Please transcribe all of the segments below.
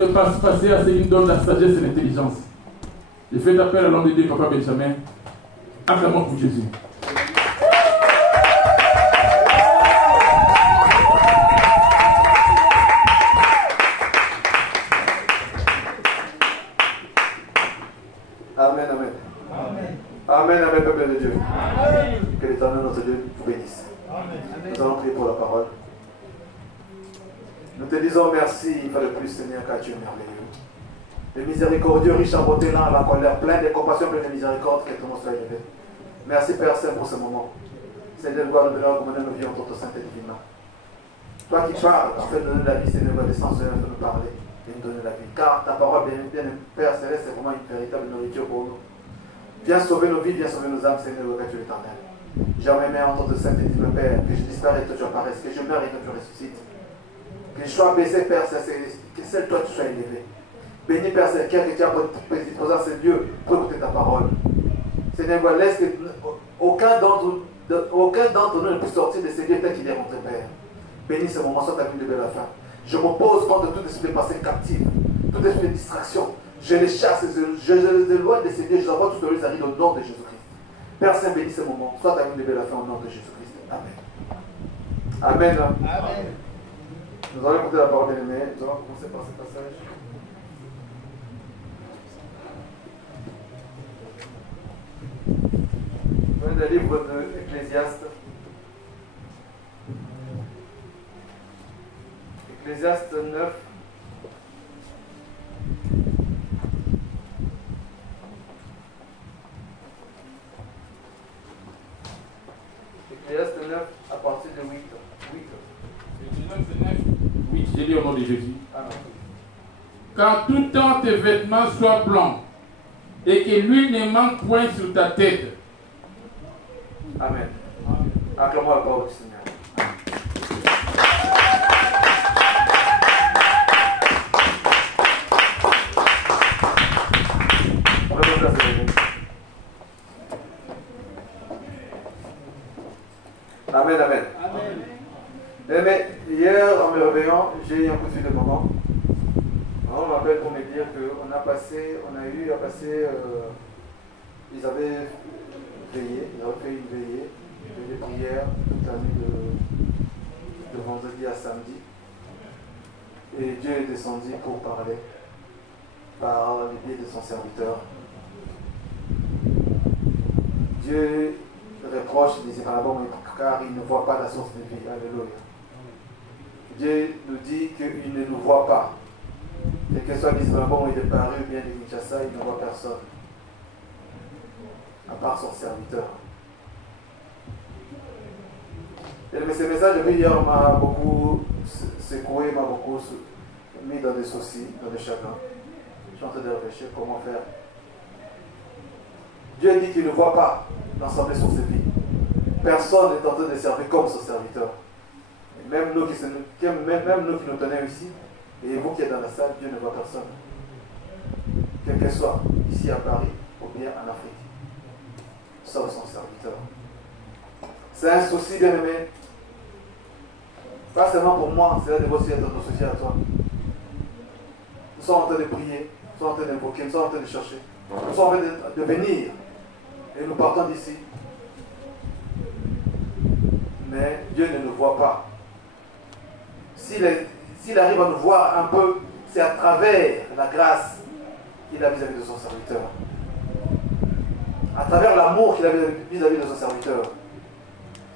passer à ce qu'il donne la sagesse et l'intelligence. Je fais appel à l'homme de Dieu, Papa Benjamin. Acclamons pour Jésus. Amen, amen. Amen, amen, peuple de Dieu. Amen. Que l'Éternel, notre Dieu, vous bénisse. Amen. Nous allons prier pour la parole. Nous te disons merci, une fois de plus, Seigneur, car tu es merveilleux. Le miséricordieux, riche en beauté, lent à la colère, plein de compassion, plein de miséricorde, que ton nom soit élevé. Merci, Père Saint, pour ce moment. Seigneur, gloire, nous donnons comme nous vivons ton saint et divin. Toi qui parles, en fait, de donner la vie, Seigneur, va descendre, Seigneur, de nous parler et nous donner la vie. Car ta parole, bien, Père Céleste, c'est vraiment une véritable nourriture pour nous. Viens sauver nos vies, viens sauver nos âmes, Seigneur, le Dieu éternel. Jamais mais en ton saint et divin Père, que je disparais et que tu apparaisses, que je meure et que tu ressuscites. Que je sois baissé, Père Céleste, que seul toi tu sois élevé. Bénis, Père Céleste, que tu as posé à ce Dieu pour écouter ta parole. Seigneur, laisse que aucun d'entre nous ne puisse sortir de ces lieux tel qu'il est rentré, Père. Bénis ce moment, soit ta vie de la fin. Je m'oppose contre tout esprit de passé captif, tout esprit de distraction. Je les chasse, je les éloigne de ces lieux, je les envoie tous les arrivent au nom de Jésus-Christ. Père Saint, bénis ce moment, soit ta vie de la fin au nom de Jésus-Christ. Amen. Amen. Amen. Nous allons écouter la parole de l'Aimé. Nous allons commencer par ce passage. Dans le livre de Ecclésiaste. Ecclésiaste 9. Ecclésiaste 9 à partir de 8. Oui, j'ai lu au nom de Jésus. Amen. Quand tout temps tes vêtements soient blancs et que l'huile ne manque point sur ta tête. Amen. Acclamons la parole du Seigneur. Prenons place, les amis. Amen, amen. Mais hier, en me réveillant, j'ai eu un coup de fil de maman. On m'appelle pour me dire qu'on a eu à passer, ils avaient veillé, ils avaient fait une veillée de prière toute la nuit de vendredi à samedi. Et Dieu est descendu pour parler par le biais de son serviteur. Dieu reproche les Israéliens car il ne voit pas la source de vie. Alléluia. Dieu nous dit qu'il ne nous voit pas. Quel que soit l'Israël ou de Paris ou bien de Kinshasa, il ne voit personne. À part son serviteur. Et ce message de hier m'a beaucoup secoué, m'a beaucoup mis dans des soucis, dans des chagrins. Je suis en train de réfléchir comment faire. Dieu dit qu'il ne voit pas l'ensemble de ses vies. Personne n'est en train de servir comme son serviteur. Et même nous qui nous tenons ici, et vous qui êtes dans la salle, Dieu ne voit personne. Quel que soit, ici à Paris ou bien en Afrique. Sauf son serviteur. C'est un souci, bien aimé. Pas seulement pour moi, c'est là de aussi être associé à toi. Nous sommes en train de prier, nous sommes en train d'invoquer, nous sommes en train de chercher. Nous sommes en train de venir. Et nous partons d'ici. Mais Dieu ne nous voit pas. S'il arrive à nous voir un peu, c'est à travers la grâce qu'il a vis-à-vis de son serviteur. À travers l'amour qu'il a vis-à-vis de son serviteur.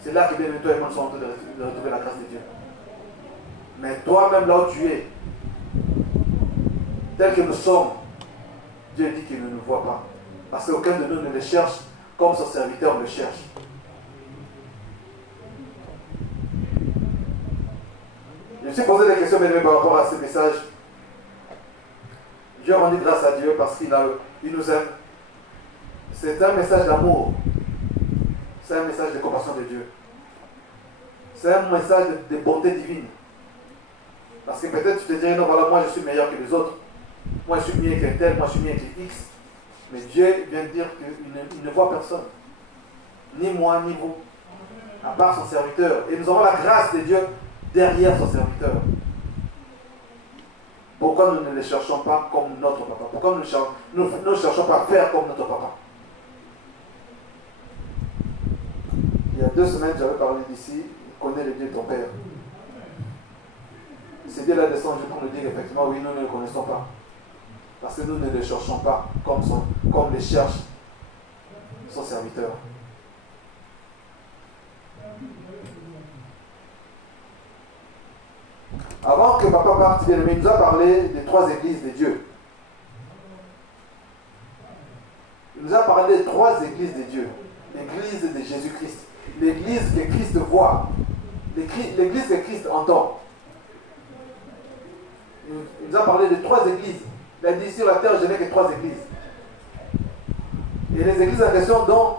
C'est là que bien toi et moi nous sommes en train de retrouver la grâce de Dieu. Mais toi-même là où tu es, tel que nous sommes, Dieu dit qu'il ne nous voit pas. Parce qu'aucun de nous ne le cherche comme son serviteur le cherche. Je me suis posé des questions bien par rapport à ce message. J'ai rendu grâce à Dieu parce qu'il nous aime. C'est un message d'amour. C'est un message de compassion de Dieu. C'est un message de bonté divine. Parce que peut-être tu te dirais, non, voilà, moi je suis meilleur que les autres. Moi je suis mieux qu'un tel, moi je suis mieux que X. Mais Dieu vient de dire qu'il ne voit personne. Ni moi, ni vous. À part son serviteur. Et nous avons la grâce de Dieu derrière son serviteur. Pourquoi nous ne les cherchons pas comme notre papa? Pourquoi nous ne cherchons pas à faire comme notre papa? Il y a 2 semaines, j'avais parlé d'ici, connais le Dieu de ton Père. C'est Dieu là descendu pour nous dire effectivement, oui, nous ne le connaissons pas. Parce que nous ne le cherchons pas comme les cherche son serviteur. Avant que papa parte, il nous a parlé des 3 églises de Dieu. Il nous a parlé des 3 églises de Dieu. L'église de Jésus-Christ. L'église que Christ voit. L'église que Christ entend. Il nous a parlé de 3 églises. Il a dit sur la terre, je n'ai que 3 églises. Et les églises en question dont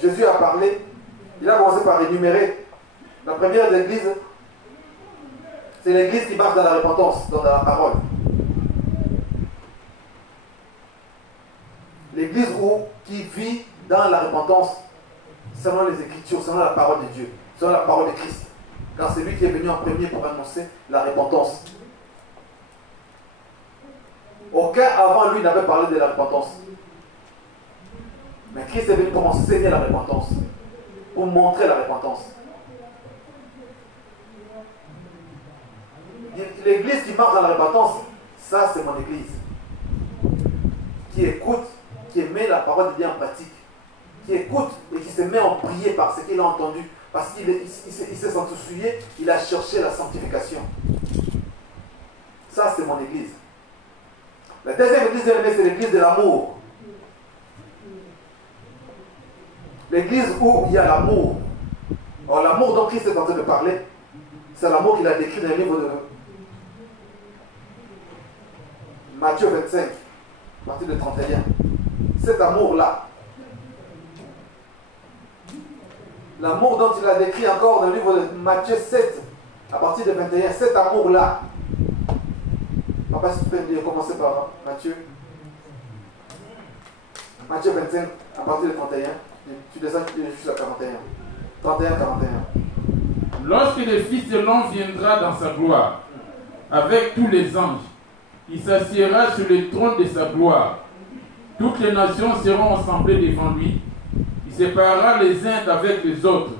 Jésus a parlé, il a commencé par énumérer. La première église, c'est l'église qui marche dans la repentance, dans la parole. L'église qui vit dans la repentance, selon les Écritures, selon la parole de Dieu, selon la parole de Christ. Car c'est lui qui est venu en premier pour annoncer la repentance. Aucun avant lui n'avait parlé de la repentance. Mais Christ est venu pour enseigner la repentance, pour montrer la repentance. L'église qui marche dans la repentance, ça c'est mon église. Qui écoute, qui met la parole de Dieu en pratique. Qui écoute et qui se met en prier par ce qu'il a entendu. Parce qu'il s'est senti souillé, il a cherché la sanctification. Ça c'est mon église. La deuxième église, c'est l'église de l'amour. L'église où il y a l'amour. Or, l'amour dont Christ est en train de parler, c'est l'amour qu'il a décrit dans le livre de Matthieu 25, à partir de 31. Cet amour-là, l'amour dont il a décrit encore dans le livre de Matthieu 7, à partir de 21, cet amour-là. Papa, si tu peux me commencer par Matthieu. Matthieu 25, à partir de 31. Tu descends jusqu'à 41. 31, 41. Lorsque le Fils de l'homme viendra dans sa gloire, avec tous les anges, il s'assiera sur le trône de sa gloire. Toutes les nations seront assemblées devant lui. Il séparera les uns d'avec les autres,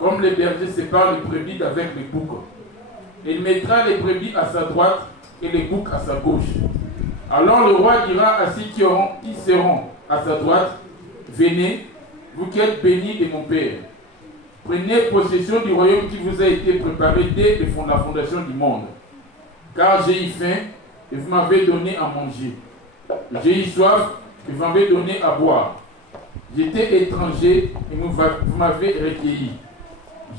comme les bergers séparent les brebis d'avec les boucs. Et il mettra les brebis à sa droite et les boucs à sa gauche. Alors le roi dira à ceux qui seront à sa droite, venez, vous qui êtes bénis de mon Père. Prenez possession du royaume qui vous a été préparé dès la fondation du monde. Car j'ai eu faim et vous m'avez donné à manger. J'ai eu soif et vous m'avez donné à boire. J'étais étranger et vous m'avez recueilli.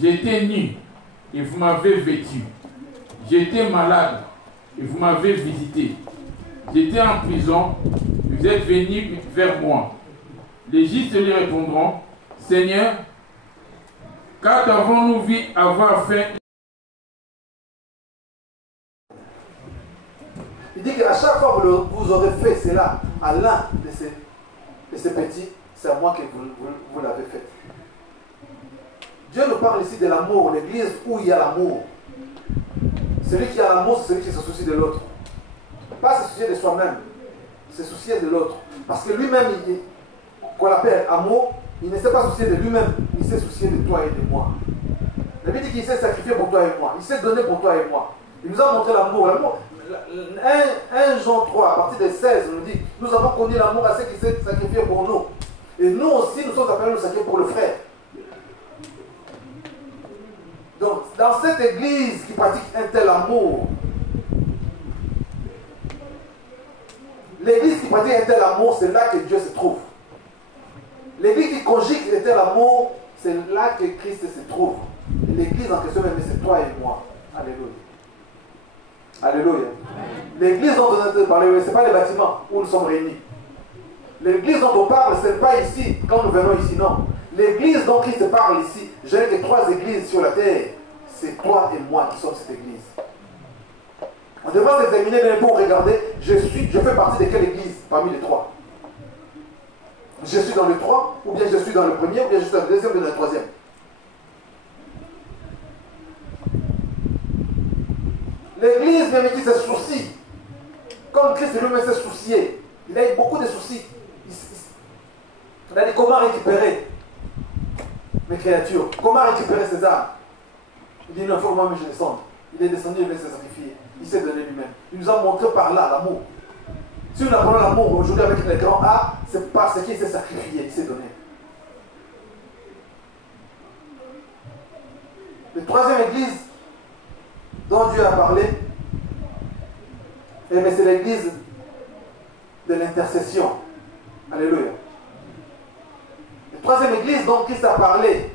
J'étais nu et vous m'avez vêtu. J'étais malade et vous m'avez visité. J'étais en prison et vous êtes venus vers moi. Les justes lui répondront, Seigneur, quand avons-nous vu avoir faim? Il dit qu'à chaque fois que vous aurez fait cela à l'un de ces petits, c'est à moi que vous l'avez fait. Dieu nous parle ici de l'amour, l'église où il y a l'amour. Celui qui a l'amour, c'est celui qui se soucie de l'autre. Pas se soucier de soi-même, se soucier de l'autre. Parce que lui-même, qu'on l'appelle amour, il ne s'est pas soucié de lui-même, il s'est soucié de toi et de moi. La Bible dit qu'il s'est sacrifié pour toi et moi, il s'est donné pour toi et moi. Il nous a montré l'amour. 1 Jean 3, à partir de 16, nous dit, nous avons connu l'amour à ceux qui s'est sacrifié pour nous. Et nous aussi, nous sommes appelés à nous sacrifier pour le frère. Donc, dans cette église qui pratique un tel amour, l'église qui pratique un tel amour, c'est là que Dieu se trouve. L'église qui conjugue un tel amour, c'est là que Christ se trouve. Et l'église en question même, c'est toi et moi. Alléluia. Alléluia. L'église dont on a parlé, ce n'est pas les bâtiments où nous sommes réunis. L'église dont on parle, ce n'est pas ici, quand nous venons ici, non. L'église dont Christ parle ici, je n'ai que 3 églises sur la terre. C'est toi et moi qui sommes cette église. On devrait s'examiner bien pour regarder, je fais partie de quelle église parmi les 3. Je suis dans le 3, ou bien je suis dans le premier, ou bien je suis dans le deuxième, ou dans le troisième. L'église même qui se soucie Comme Christ lui-même s'est soucié. Il a eu beaucoup de soucis. Il a dit comment récupérer mes créatures, comment récupérer ces âmes. Il dit non, il faut que moi-même je descende. Il est descendu, il veut se sacrifier. Il s'est donné lui-même. Il nous a montré par là l'amour. Si nous apprenons l'amour aujourd'hui avec les grands A, c'est parce qu'il s'est sacrifié, il s'est donné. La troisième église dont Dieu a parlé, c'est l'église de l'intercession. Alléluia. La troisième église dont Christ a parlé,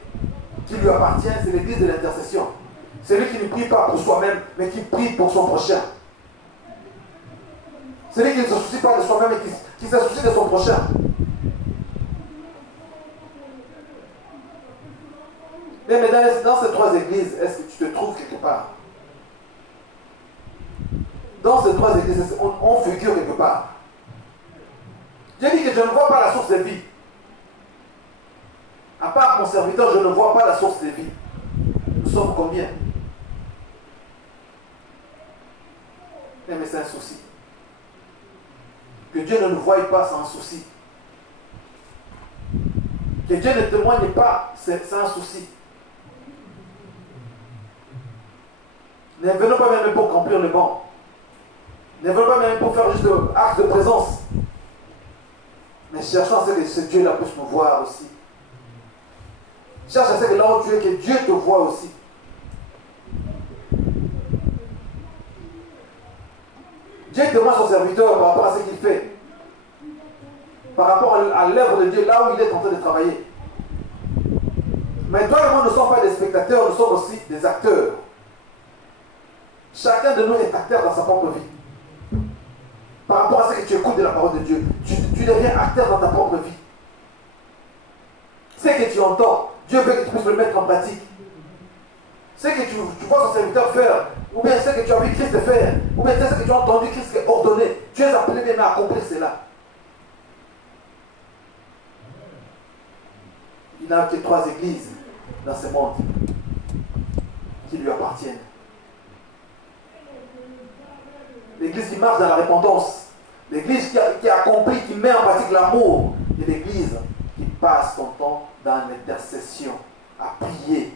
qui lui appartient, c'est l'église de l'intercession. Celui qui ne prie pas pour soi-même, mais qui prie pour son prochain. Celui qui ne se soucie pas de soi-même, mais qui se soucie de son prochain. Mais dans ces trois églises, est-ce que tu te trouves quelque part? Dans ces trois églises, on figure quelque part. Dieu dit que je ne vois pas la source de vie. À part mon serviteur, je ne vois pas la source de vie. Nous sommes combien? Mais c'est un souci. Que Dieu ne nous voie pas, c'est un souci. Que Dieu ne témoigne pas, c'est un souci. Ne venons pas même pour remplir le banc. Ne venons pas même pour faire juste un acte de présence. Mais cherchons à ce que ce Dieu-là puisse nous voir aussi. Cherche à ce que là où tu es, que Dieu te voit aussi. Dieu témoigne son serviteur par rapport à ce qu'il fait. Par rapport à l'œuvre de Dieu, là où il est en train de travailler. Mais toi et moi ne sommes pas des spectateurs, nous sommes aussi des acteurs. Chacun de nous est acteur dans sa propre vie. Par rapport à ce que tu écoutes de la parole de Dieu, tu deviens acteur dans ta propre vie. Ce que tu entends, Dieu veut que tu puisses le mettre en pratique. Ce que tu vois son serviteur faire, ou bien ce que tu as vu Christ faire, ou bien ce que tu as entendu Christ ordonner, tu es appelé même à accomplir cela. Il n'a que trois églises dans ce monde qui lui appartiennent. L'église qui marche dans la repentance, l'église qui accomplit, qui met en pratique l'amour, et l'église qui passe son temps dans l'intercession, à prier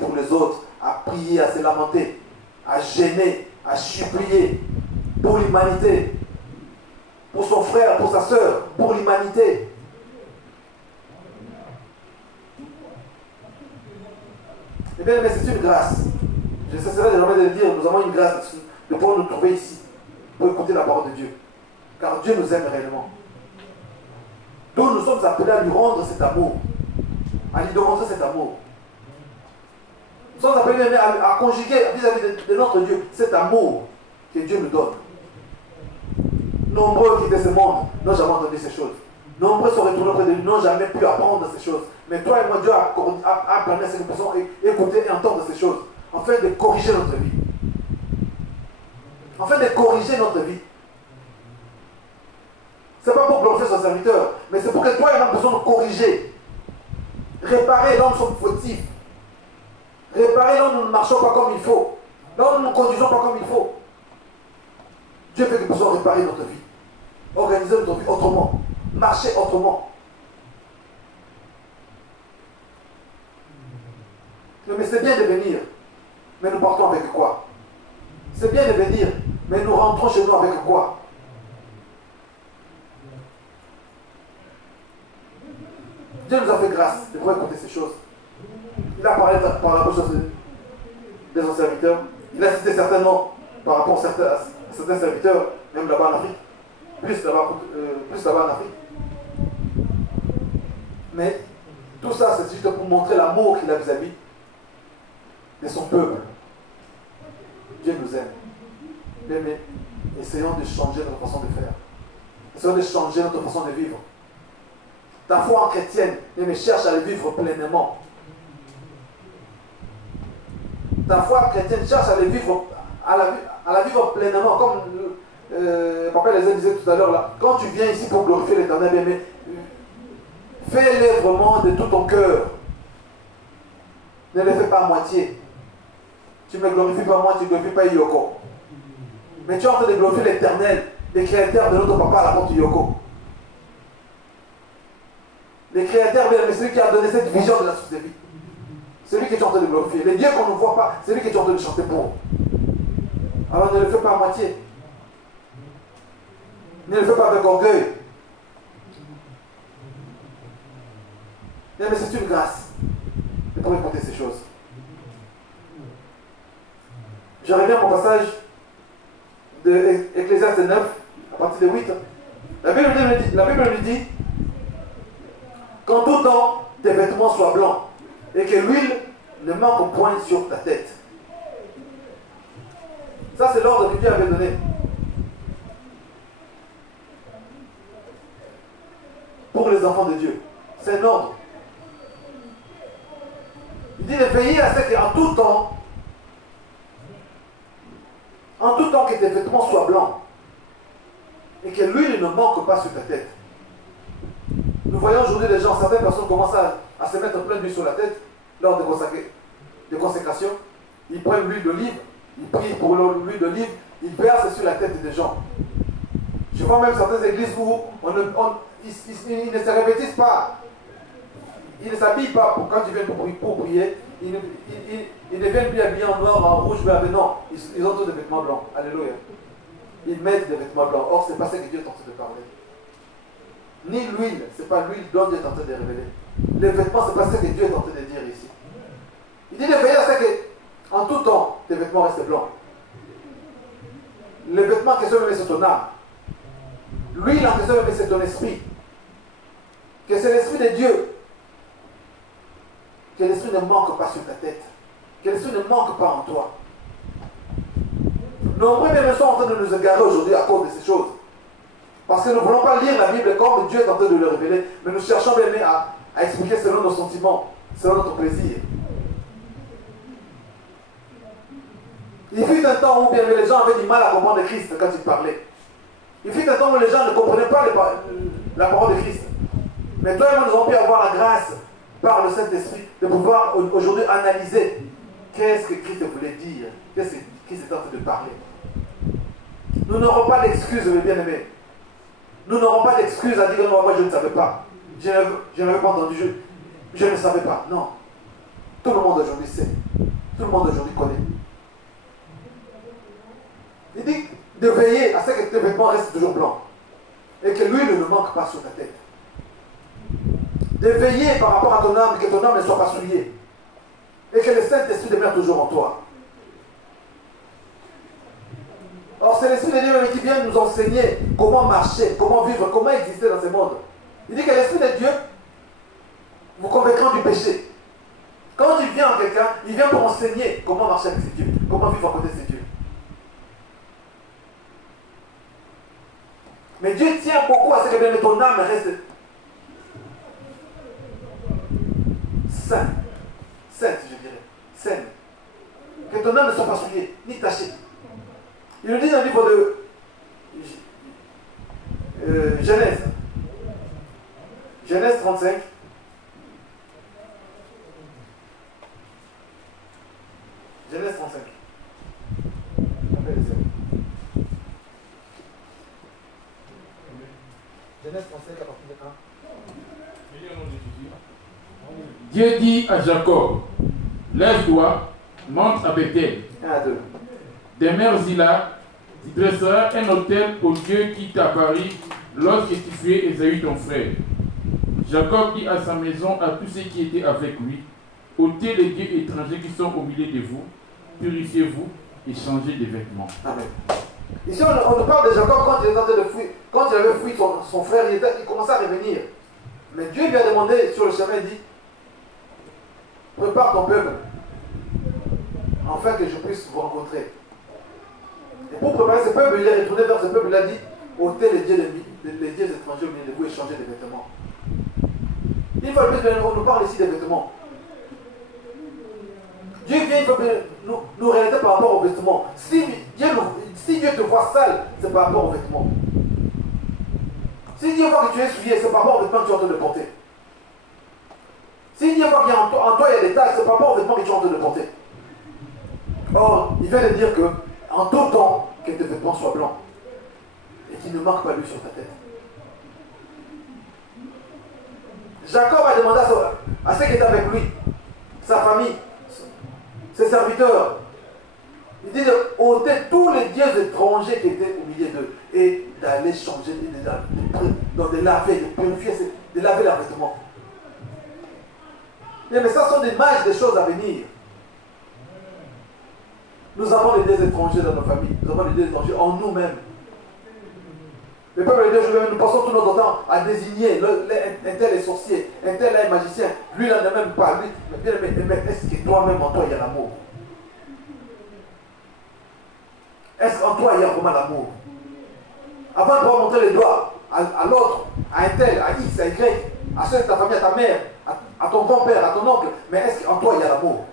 pour les autres, à prier, à se lamenter, à gêner, à supplier pour l'humanité, pour son frère, pour sa soeur, pour l'humanité. Eh bien, mais c'est une grâce. Je cesserai de jamais de le dire, nous avons une grâce de pouvoir nous trouver ici, pour écouter la parole de Dieu. Car Dieu nous aime réellement. Donc nous sommes appelés à lui rendre cet amour, à lui démontrer cet amour. Nous sommes appelés même à conjuguer vis-à-vis de notre Dieu cet amour que Dieu nous donne. Nombreux qui étaient ce monde n'ont jamais entendu ces choses. Nombreux sont retournés auprès de lui, n'ont jamais pu apprendre ces choses. Mais toi et moi, Dieu a permis à ces personnes d'écouter et entendre ces choses, afin de corriger notre vie. Afin de corriger notre vie. Ce n'est pas pour glorifier son serviteur, mais c'est pour que toi et moi puissions nous corriger. Réparer là où nous sommes fautifs. Réparer là où nous ne marchons pas comme il faut. Là où nous ne conduisons pas comme il faut. Dieu fait que nous puissions réparer notre vie. Organiser notre vie autrement. Marcher autrement. Mais c'est bien de venir. Mais nous partons avec quoi? C'est bien de venir. Mais nous rentrons chez nous avec quoi? Dieu nous a fait grâce de pouvoir écouter ces choses. Il a parlé par la bouche de son serviteur. Il a cité certains noms par rapport à certains serviteurs, même là-bas en Afrique. Plus là-bas en Afrique. Mais tout ça, c'est juste pour montrer l'amour qu'il a vis-à-vis de son peuple. Dieu nous aime. Mais essayons de changer notre façon de faire. Essayons de changer notre façon de vivre. Ta foi en chrétienne, mais cherche à le vivre pleinement. Ta foi chrétienne, cherche à le vivre, à la vivre pleinement. Comme Papa les disait tout à l'heure là, quand tu viens ici pour glorifier l'Éternel, mais fais-le vraiment de tout ton cœur. Ne le fais pas à moitié. Tu ne me glorifies pas moi, tu ne glorifies pas Yoko. Mais tu es en train de glorifier l'Éternel. les créateurs de notre papa à la porte Yoko. Les créateurs, mais celui qui a donné cette vision de la source de vie. Celui qui est en train de glorifier. Les dieux qu'on ne voit pas, c'est lui qui est en train de chanter pour. Alors ne le fais pas à moitié. Ne le fais pas avec orgueil. Mais c'est une grâce de pouvoir écouter ces choses. Je reviens au passage de Ecclésiaste 9, à partir de 8. La Bible nous dit qu'en tout temps, tes vêtements soient blancs et que l'huile ne manque point sur ta tête. Ça, c'est l'ordre que Dieu avait donné. Pour les enfants de Dieu. C'est un ordre. Il dit de veiller à ce qu'en tout temps, que tes vêtements soient blancs et que l'huile ne manque pas sur ta tête. Nous voyons aujourd'hui les gens, certaines personnes commencent à se mettre plein d'huile sur la tête lors de consécration. Ils prennent l'huile d'olive, ils prient pour l'huile d'olive, ils versent sur la tête des gens. Je vois même certaines églises où ils ne se revêtissent pas. Ils ne s'habillent pas quand ils viennent pour prier. Ils ne viennent plus habillés en noir, en rouge, vert. Non, ils ont tous des vêtements blancs. Alléluia. Ils mettent des vêtements blancs. Or, ce n'est pas ça que Dieu est en train de parler. Ni l'huile, ce n'est pas l'huile dont Dieu est en train de révéler. Les vêtements, ce n'est pas ce que Dieu est en train de dire ici. Il dit de veiller à ce que, en tout temps, tes vêtements restent blancs. Les vêtements en question, c'est ton âme. L'huile en question, c'est ton esprit. Que c'est l'esprit de Dieu. Que l'esprit ne manque pas sur ta tête. Que l'esprit ne manque pas en toi. Nombreux même sont en train de nous égarer aujourd'hui à cause de ces choses. Parce que nous ne voulons pas lire la Bible comme Dieu est en train de le révéler, mais nous cherchons bien à expliquer selon nos sentiments, selon notre plaisir. Il fut un temps où bien les gens avaient du mal à comprendre Christ quand il parlait. Il fut un temps où les gens ne comprenaient pas la parole de Christ. Mais toi et moi, nous avons pu avoir la grâce par le Saint-Esprit de pouvoir aujourd'hui analyser qu'est-ce que Christ voulait dire, qu'est-ce que Christ est en train de parler. Nous n'aurons pas d'excuses, mes bien-aimés. Nous n'aurons pas d'excuses à dire non, moi je ne savais pas. Je n'avais pas entendu, je ne savais pas. Non. Tout le monde aujourd'hui sait. Tout le monde aujourd'hui connaît. Il dit de veiller à ce que tes vêtements restent toujours blancs et que l'huile ne manque pas sur ta tête. De veiller par rapport à ton âme, que ton âme ne soit pas souillée et que le Saint-Esprit demeure toujours en toi. Or, c'est l'Esprit de Dieu qui vient nous enseigner comment marcher, comment vivre, comment exister dans ce monde. Il dit que l'Esprit de Dieu vous convaincra du péché. Quand il vient en quelqu'un, il vient pour enseigner comment marcher avec ses dieux, comment vivre à côté de ses dieux. Mais Dieu tient beaucoup à ce que bien ton âme reste sainte, je dirais, saine. Que ton âme ne soit pas souillée, ni tachée. Il nous dit dans le livre de Genèse. Genèse 35. Genèse 35. Genèse 35 à partir de 1. Dieu dit à Jacob, lève-toi, monte à Bethel. 1 à 2. Demeure là, tu dresseras un autel au Dieu qui t'apparut lorsque tu tuais Ésaü ton frère. Jacob dit à sa maison, à tous ceux qui étaient avec lui, ôtez les dieux étrangers qui sont au milieu de vous, purifiez-vous et changez de vêtements. Amen. Ici, on nous parle de Jacob quand il est en train de fuir. Quand il avait fui son frère, il commençait à revenir. Mais Dieu lui a demandé sur le chemin, il dit, prépare ton peuple, afin que je puisse vous rencontrer. Et pour préparer ce peuple, il est retourné vers ce peuple, il a dit, ôtez les dieux étrangers au milieu de vous et changez de vêtements. Une fois de plus, on nous parle ici des vêtements. Dieu vient nous réaliser par rapport aux vêtements. Si Dieu te voit sale, c'est par rapport aux vêtements. Si Dieu voit que tu es souillé, c'est par rapport aux vêtements que tu es en train de porter. Si Dieu voit qu'en toi il y a des taches, c'est par rapport aux vêtements que tu es en train de porter. Or, il vient de dire que en tout temps, que tes vêtements soient blancs. Et qui ne marque pas lui sur ta tête. Jacob a demandé à ceux qui étaient avec lui, sa famille, ses serviteurs, il dit de ôter tous les dieux étrangers qui étaient au milieu d'eux et d'aller changer, de laver, de purifier, de laver leurs vêtements. Mais ça sont des images des choses à venir. Nous avons les dieux étrangers dans nos familles, nous avons les dieux étrangers en nous-mêmes. Le peuple de Dieu, nous passons tout notre temps à désigner un tel est sorcier, un tel est magicien, lui il n'en a même pas, lui, mais est-ce que toi-même en toi il y a l'amour? Est-ce qu'en toi il y a vraiment l'amour? Avant de pouvoir montrer les doigts à l'autre, à un tel, à X, à Y, à ceux de ta famille, à ta mère, à ton grand-père, à ton oncle, mais est-ce qu'en toi il y a l'amour?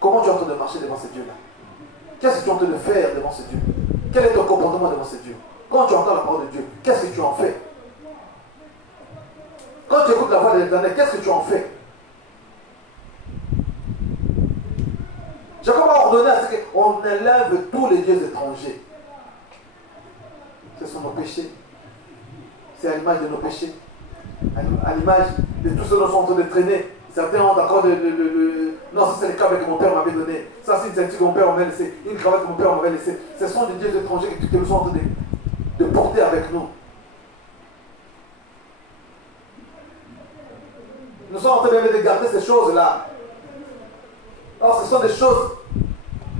Comment tu es en train de marcher devant ce Dieu-là? Qu'est-ce que tu es en train de faire devant ce Dieu? Quel est ton comportement devant ce Dieu? Quand tu entends la parole de Dieu, qu'est-ce que tu en fais? Quand tu écoutes la voix de l'Éternel, qu'est-ce que tu en fais? Jacob a ordonné à ce qu'on élève tous les dieux étrangers. Ce sont nos péchés. C'est à l'image de nos péchés. À l'image de tout ce que nous sommes en train de traîner. Certains ont d'accord non, ça c'est le câble que mon père m'avait donné. Ça c'est une ceinture que mon père m'avait laissée. Une cravate que mon père m'avait laissée. Ce sont des dieux étrangers que nous sommes en train de porter avec nous. Nous sommes en train de garder ces choses-là. Alors ce sont des choses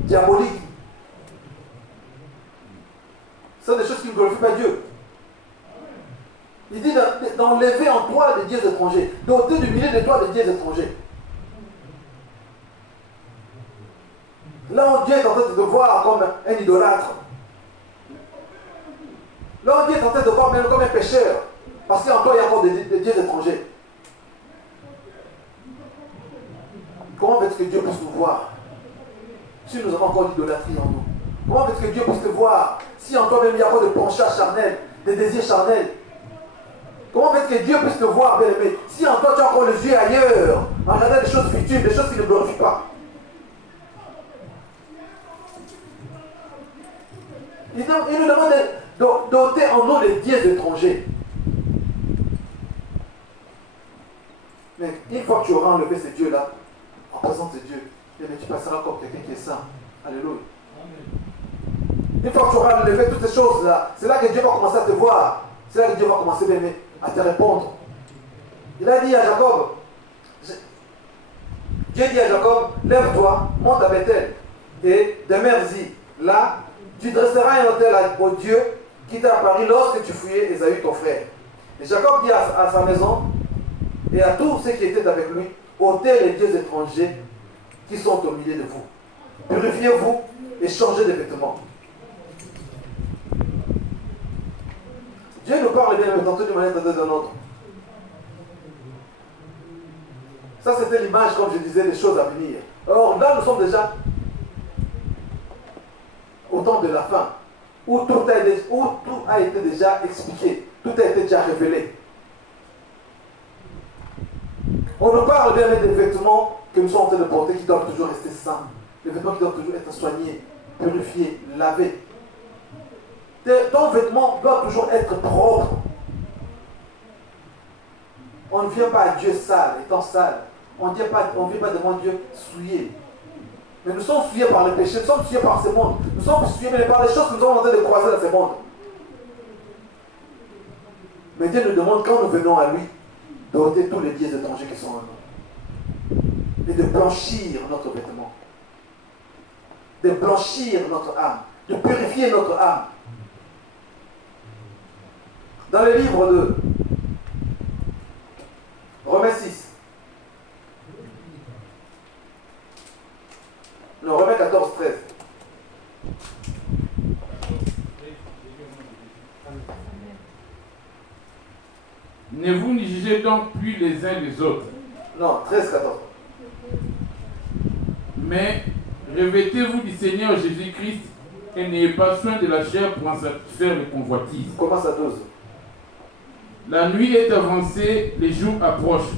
diaboliques. Ce sont des choses qui ne glorifient pas Dieu. Il dit d'enlever en toi des dieux étrangers, d'ôter du milieu de toi des dieux étrangers. Là où Dieu est en train de te voir comme un idolâtre. Là où Dieu est en train de te voir même comme un pécheur. Parce qu'en toi il y a encore des dieux étrangers. Comment veux-tu que Dieu puisse nous voir si nous avons encore l'idolâtrie en nous? Comment veux-tu que Dieu puisse te voir si en toi-même il y a encore des penchants charnels, des désirs charnels? Comment veux-tu que Dieu puisse te voir, bien-aimé, si en toi tu as encore les yeux ailleurs, en regardant des choses futiles, des choses qui ne glorifient pas? Il nous demande d'ôter en nous les dieux étrangers. Mais une fois que tu auras enlevé ces dieux-là, en présence de Dieu, tu passeras comme quelqu'un qui est saint. Alléluia. Une fois que tu auras enlevé toutes ces choses-là, c'est là que Dieu va commencer à te voir. C'est là que Dieu va commencer à te répondre. Il a dit à Jacob, Dieu dit à Jacob, lève-toi, monte à Bethel et demeure-y. Là, tu dresseras un autel au Dieu qui t'a apparu lorsque tu fouillais Ésaü ton frère. Et Jacob dit à sa maison et à tous ceux qui étaient avec lui, ôtez les dieux étrangers qui sont au milieu de vous. Purifiez-vous et changez de vêtements. Dieu nous parle bien, mais tantôt d'une manière, tantôt d'une autre. Ça, c'était l'image, comme je disais, des choses à venir. Or, là, nous sommes déjà au temps de la fin, où tout a été déjà expliqué, tout a été déjà révélé. On nous parle bien des vêtements que nous sommes en train de porter qui doivent toujours rester sains. Les vêtements qui doivent toujours être soignés, purifiés, lavés. Ton vêtement doit toujours être propre. On ne vient pas à Dieu sale, étant sale. On ne vient pas devant Dieu souillé. Mais nous sommes souillés par le péché, nous sommes souillés par ce monde. Nous sommes souillés par les choses que nous sommes en train de croiser dans ce monde. Mais Dieu nous demande, quand nous venons à lui, d'ôter tous les dieux étrangers qui sont en nous. Et de blanchir notre vêtement. De blanchir notre âme. De purifier notre âme. Dans le livre de Romains 6. Non, Romains 14, 13. Ne vous jugez donc plus les uns les autres. Non, 13, 14. Mais revêtez-vous du Seigneur Jésus-Christ et n'ayez pas soin de la chair pour en satisfaire les convoitises. Commence à 12. La nuit est avancée, les jours approchent.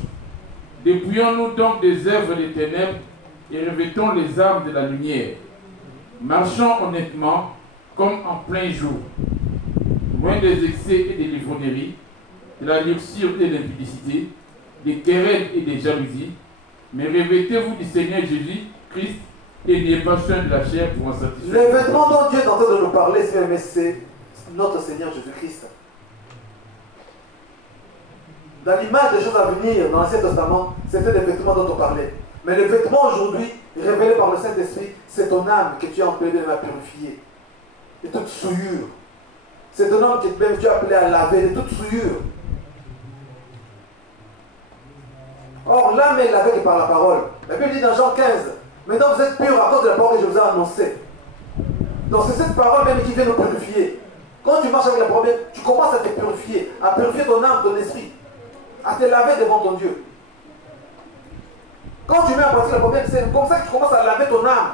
Dépouillons-nous donc des œuvres des ténèbres et revêtons les armes de la lumière. Marchons honnêtement comme en plein jour, loin des excès et des livronneries, de la luxure et de l'impudicité, des querelles et des jalousies, mais revêtez-vous du Seigneur Jésus-Christ et n'ayez pas soin de la chair pour en satisfaire. Les vêtements dont Dieu est en train de nous parler, c'est notre Seigneur Jésus-Christ. Dans l'image des choses à venir, dans l'Ancien Testament, c'était les vêtements dont on parlait. Mais les vêtements aujourd'hui, révélés par le Saint-Esprit, c'est ton âme que tu as appelé à purifier. De toute souillure. C'est ton âme que même tu as appelé à laver de toute souillure. Or, l'âme est lavée par la parole. La Bible dit dans Jean 15, maintenant vous êtes purs à cause de la parole que je vous ai annoncée. Donc c'est cette parole même qui vient nous purifier. Quand tu marches avec la parole, tu commences à te purifier, à purifier ton âme, ton esprit, à te laver devant ton Dieu. Quand tu mets en pratique la parole, c'est comme ça que tu commences à laver ton âme.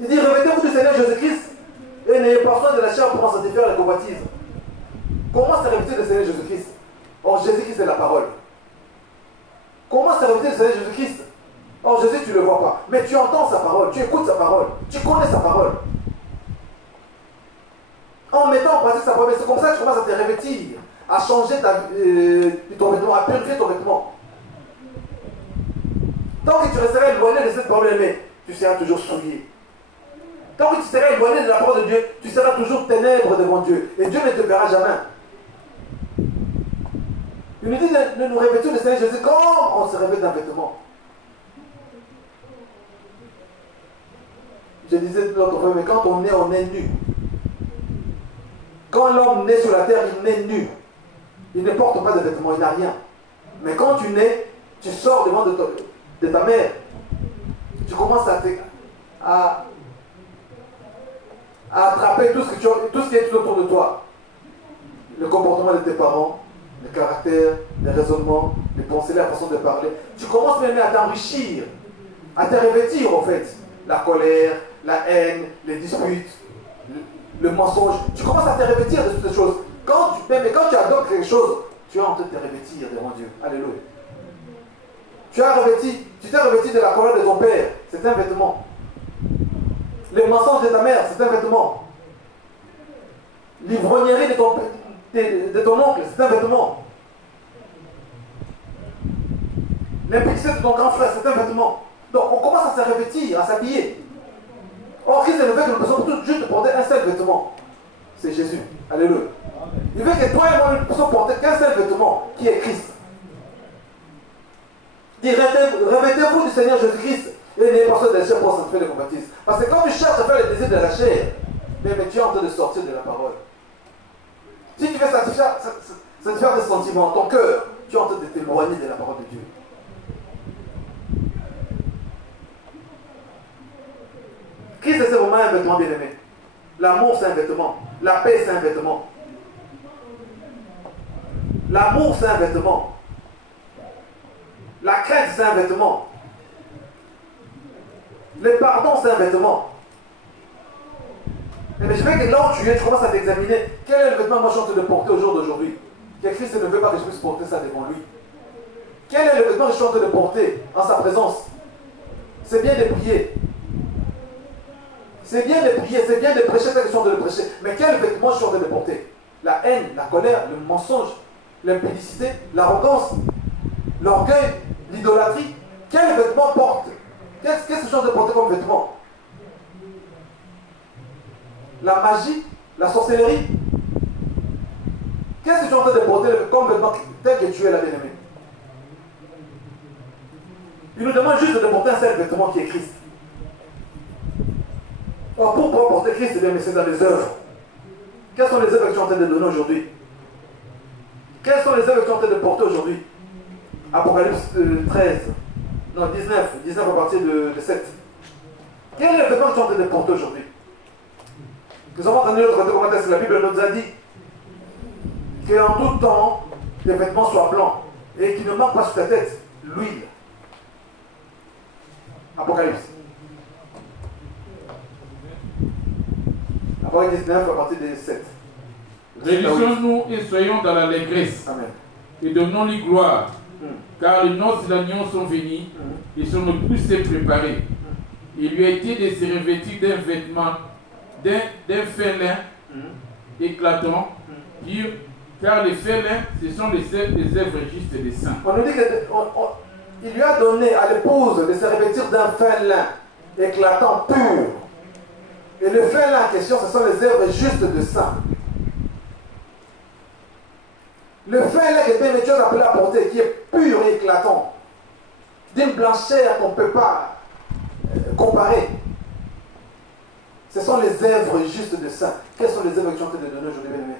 Il dit, revêtez-vous du Seigneur Jésus-Christ et n'ayez pas soin de la chair pour en satisfaire la convoitise. Comment se revêtir du Seigneur Jésus-Christ? Or, Jésus-Christ est la parole. Comment se revêtir du Seigneur Jésus-Christ? Or, Jésus, tu ne le vois pas. Mais tu entends sa parole, tu écoutes sa parole, tu connais sa parole. En mettant en pratique sa parole, c'est comme ça que tu commences à te revêtir, à changer ton vêtement, à purifier ton vêtement. Tant que tu resteras éloigné de cette parole aimée, tu seras toujours souillé. Tant que tu seras éloigné de la parole de Dieu, tu seras toujours ténèbres devant Dieu. Et Dieu ne te verra jamais. Il nous dit de nous revêtir de Seigneur Jésus comme on se revêt d'un vêtement. Je disais l'autre fois, mais quand on est nu. Quand l'homme naît sur la terre, il naît nu. Il ne porte pas de vêtements, il n'a rien. Mais quand tu nais, tu sors devant de ta mère. Tu commences à attraper tout ce qui est tout autour de toi. Le comportement de tes parents, le caractère, les raisonnements, les pensées, la façon de parler. Tu commences même à t'enrichir, à te revêtir en fait. La colère, la haine, les disputes, le mensonge. Tu commences à te revêtir de toutes ces choses. Mais quand tu adoptes quelque chose, tu es en train de te revêtir devant Dieu. Alléluia. Tu t'es revêti de la colère de ton père, c'est un vêtement. Les mensonges de ta mère, c'est un vêtement. L'ivrognerie de ton oncle, c'est un vêtement. L'impudicité de ton grand frère, c'est un vêtement. Donc on commence à se revêtir, à s'habiller. Or, Christ ne veut que nous puissions juste porter un seul vêtement. C'est Jésus. Alléluia. Il veut que toi et moi, nous puissions porter qu'un seul vêtement, qui est Christ. Il dit, revêtez-vous du Seigneur Jésus-Christ et n'ayez pas soin de la chair pour satisfaire les convoitises. Parce que quand tu cherches à faire les désirs de la chair, mais tu es en train de sortir de la parole. Si tu veux satisfaire des sentiments, ton cœur, tu es en train de t'éloigner de la parole de Dieu. Christ, c'est vraiment un vêtement bien aimé. L'amour, c'est un vêtement. La paix, c'est un vêtement. L'amour, c'est un vêtement. La crainte, c'est un vêtement. Le pardon, c'est un vêtement. Mais je veux que là où tu es, tu commences à t'examiner. Quel est le vêtement que moi je suis en train de porter au jour d'aujourd'hui? Que Christ ne veut pas que je puisse porter ça devant lui. Quel est le vêtement que je suis en train de porter en sa présence? C'est bien de prier. C'est bien de prier, c'est bien de prêcher cette question de le prêcher. Mais quel vêtement je suis en train de porter? La haine, la colère, le mensonge, l'impudicité, l'arrogance, l'orgueil, l'idolâtrie. Quel vêtement porte? Qu'est-ce que je suis en train de porter comme vêtement? La magie, la sorcellerie. Qu'est-ce que tu es en train de porter comme vêtement tel que tu es là, bien-aimé? Il nous demande juste de porter un seul vêtement qui est Christ. Or, pour pouvoir porter Christ, c'est dans les œuvres. Quelles sont les œuvres que tu es en train de donner aujourd'hui? Quelles sont les œuvres que tu es en train de porter aujourd'hui? Apocalypse 13. Non, 19 à partir de 7. Quel est le vêtement que tu es en train de porter aujourd'hui? Nous avons entendu l'autre côté comment est-ce que la Bible nous a dit qu'en tout temps, tes vêtements soient blancs et qu'il ne manque pas sur ta tête l'huile. Apocalypse. Apocalypse 19 à partir de 7. Réjouissons-nous et soyons dans l'allégresse. Amen. Et donnons-lui gloire. Car les noces de l'agneau sont venues et son épouse s'est préparée. Il lui a été de se revêtir d'un vêtement d'un félin éclatant, pur, car les félins, ce sont les œuvres justes des saints. On nous dit qu'il lui a donné à l'épouse de se revêtir d'un félin éclatant, pur. Et le félin en question, ce sont les œuvres justes de saints. Le félin que bien Dieu a appelé à porter, qui est pur et éclatant, d'une blancheur qu'on ne peut pas comparer. Ce sont les œuvres justes de saints. Quelles sont les œuvres que tu es en train de donner aujourd'hui, bien aimé?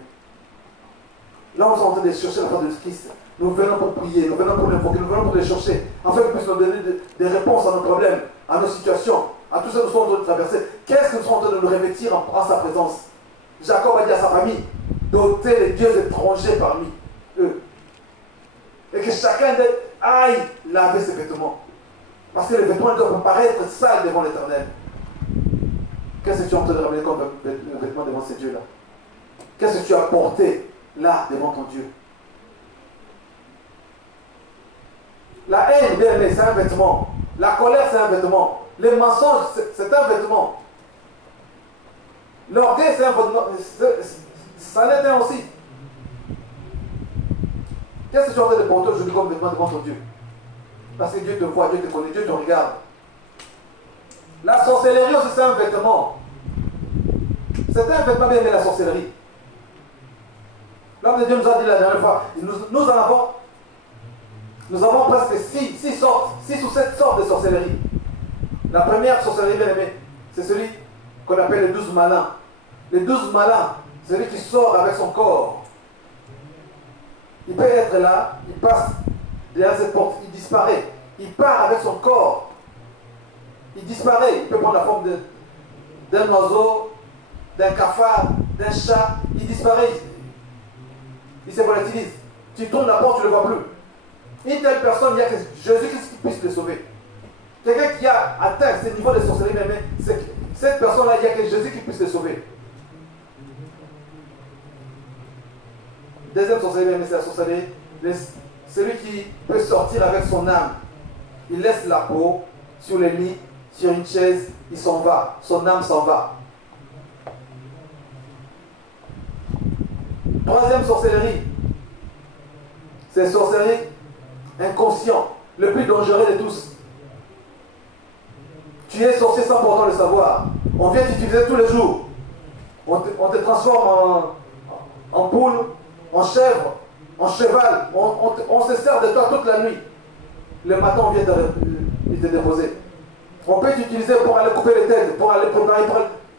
Là, on est en train de chercher la face de Christ. Nous venons pour prier, nous venons pour l'invoquer, nous venons pour les chercher, afin qu'il puisse nous donner des réponses à nos problèmes, à nos situations, à tout ce que nous sommes en train de traverser. Qu'est-ce que nous sommes en train de nous revêtir en sa présence? Jacob a dit à sa famille d'ôter les dieux étrangers parmi eux. Et que chacun d'eux aille laver ses vêtements. Parce que les vêtements doivent paraître sales devant l'Éternel. Qu'est-ce que tu es en train de ramener comme vêtements devant ces dieux-là? Qu'est-ce que tu as porté là devant ton Dieu? La haine, bien aimé, c'est un vêtement. La colère, c'est un vêtement. Les mensonges, c'est un vêtement. L'orgueil, c'est un vêtement. Ça l'est un aussi. Qu'est-ce que tu es en train de porter aujourd'hui comme vêtement devant ton Dieu? Parce que Dieu te voit, Dieu te connaît, Dieu te regarde. La sorcellerie aussi, c'est un vêtement. C'est un vêtement, bien aimé, la sorcellerie. L'homme de Dieu nous a dit la dernière fois, nous avons presque 6 ou 7 sortes de sorcellerie. La première sorcellerie, bien aimée, c'est celui qu'on appelle les 12 malins. Les 12 malins, c'est celui qui sort avec son corps. Il peut être là, il passe derrière cette porte, il disparaît. Il part avec son corps. Il disparaît. Il peut prendre la forme d'un oiseau, d'un cafard, d'un chat. Il disparaît. Il se volatilise. Tu tournes la porte, tu ne le vois plus. Une telle personne, il n'y a que Jésus-Christ qui puisse le sauver. Quelqu'un qui a atteint ce niveau de sorcellerie, cette personne-là, il n'y a que Jésus qui puisse le sauver. Deuxième sorcellerie, c'est la sorcellerie. Celui qui peut sortir avec son âme. Il laisse la peau sur le lit, sur une chaise, il s'en va. Son âme s'en va. Troisième sorcellerie, c'est sorcellerie inconscient, le plus dangereux de tous. Tu es sorcier sans pourtant le savoir. On vient t'utiliser tous les jours. On te transforme en poule, en chèvre, en cheval. On se sert de toi toute la nuit. Le matin, on vient te déposer. On peut t'utiliser pour aller couper les têtes, pour aller préparer.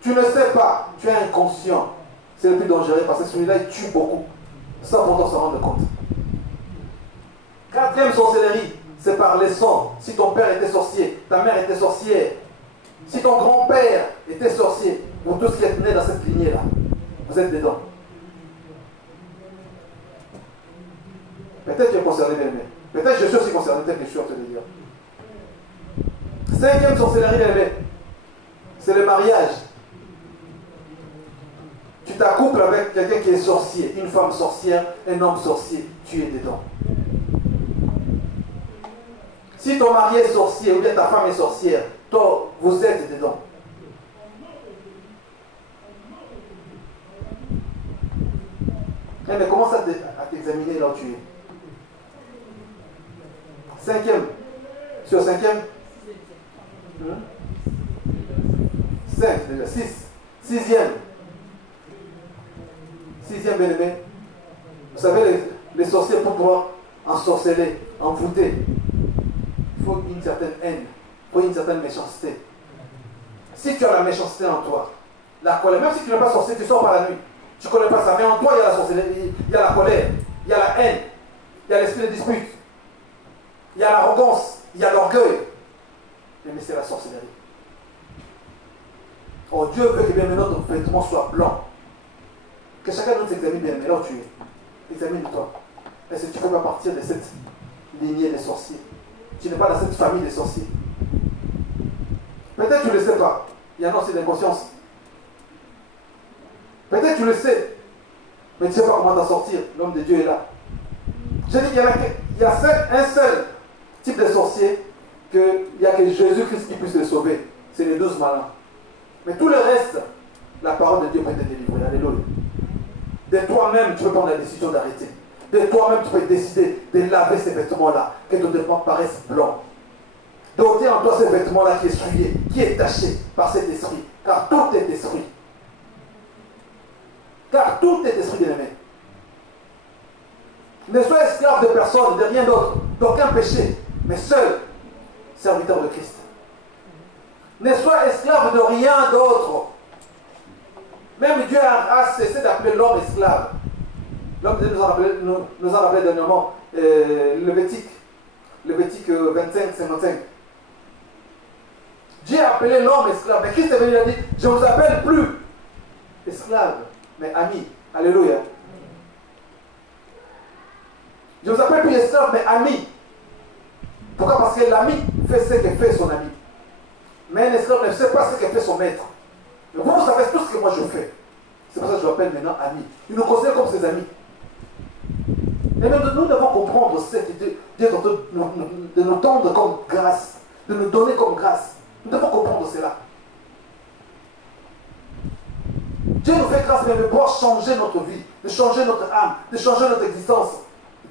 Tu ne sais pas. Tu es inconscient. C'est le plus dangereux parce que celui-là, il tue beaucoup. Sans pourtant s'en rendre compte. Quatrième sorcellerie, c'est par les sangs. Si ton père était sorcier, ta mère était sorcière, si ton grand-père était sorcier, vous tous qui êtes nés dans cette lignée-là, vous êtes dedans. Peut-être tu es concerné, bien aimé. Peut-être je suis aussi concerné, peut-être que je suis en train de dire. Cinquième sorcellerie, bien aimé, c'est le mariage. Tu t'accouples avec quelqu'un qui est sorcier, une femme sorcière, un homme sorcier, tu es dedans. Si ton mari est sorcier ou bien ta femme est sorcière, toi, vous êtes dedans. Mais commence à t'examiner là où tu es. Cinquième. Sur cinquième 5 déjà. 6. Sixième. Sixième, bien aimé. Vous savez, les sorciers, pour pouvoir ensorceler, envoûter, il faut une certaine haine, il faut une certaine méchanceté. Si tu as la méchanceté en toi, la colère, même si tu n'es pas sorcier, tu sors par la nuit, tu ne connais pas ça, mais en toi, il y a la sorcellerie, il y a la colère, il y a la haine, il y a l'esprit de dispute, il y a l'arrogance, il y a l'orgueil. Mais c'est la sorcellerie. Oh, Dieu veut que bien notre vêtement soit blanc. Que chacun de nous s'examine bien, mais là où tu es, examine-toi. Est-ce que tu ne fais pas partir de cette lignée des sorciers? Tu n'es pas dans cette famille des sorciers. Peut-être que tu ne le sais pas. Il y en a aussi d'inconscience. Peut-être que tu le sais, mais tu ne sais pas comment t'en sortir. L'homme de Dieu est là. Je dis qu'il y a un seul type de sorcier, qu'il n'y a que Jésus-Christ qui puisse le sauver. C'est les 12 malins. Mais tout le reste, la parole de Dieu peut te délivrer. Alléluia. De toi-même, tu peux prendre la décision d'arrêter. De toi-même, tu peux décider de laver ces vêtements-là, que ton vêtements paraissent blancs. D'ôter en toi ces vêtements-là qui est souillé, qui est taché par cet esprit. Car tout est esprit. Car tout est esprit, bien-aimé. Ne sois esclave de personne, de rien d'autre, d'aucun péché, mais seul serviteur de Christ. Ne sois esclave de rien d'autre. Même Dieu a cessé d'appeler l'homme esclave. L'homme nous a rappelé dernièrement Lévitique 25-55. Dieu a appelé l'homme esclave. Mais Christ est venu et a dit, je ne vous appelle plus esclave, mais ami. Alléluia. Je ne vous appelle plus esclave, mais ami. Pourquoi? Parce que l'ami fait ce que fait son ami. Mais un esclave ne sait pas ce que fait son maître. Mais vous savez tout ce que moi je fais. C'est pour ça que je m'appelle maintenant ami. Il nous considère comme ses amis. Et même nous devons comprendre ce que Dieu est en train de nous tendre comme grâce, de nous donner comme grâce. Nous devons comprendre cela. Dieu nous fait grâce, mais de pouvoir changer notre vie, de changer notre âme, de changer notre existence,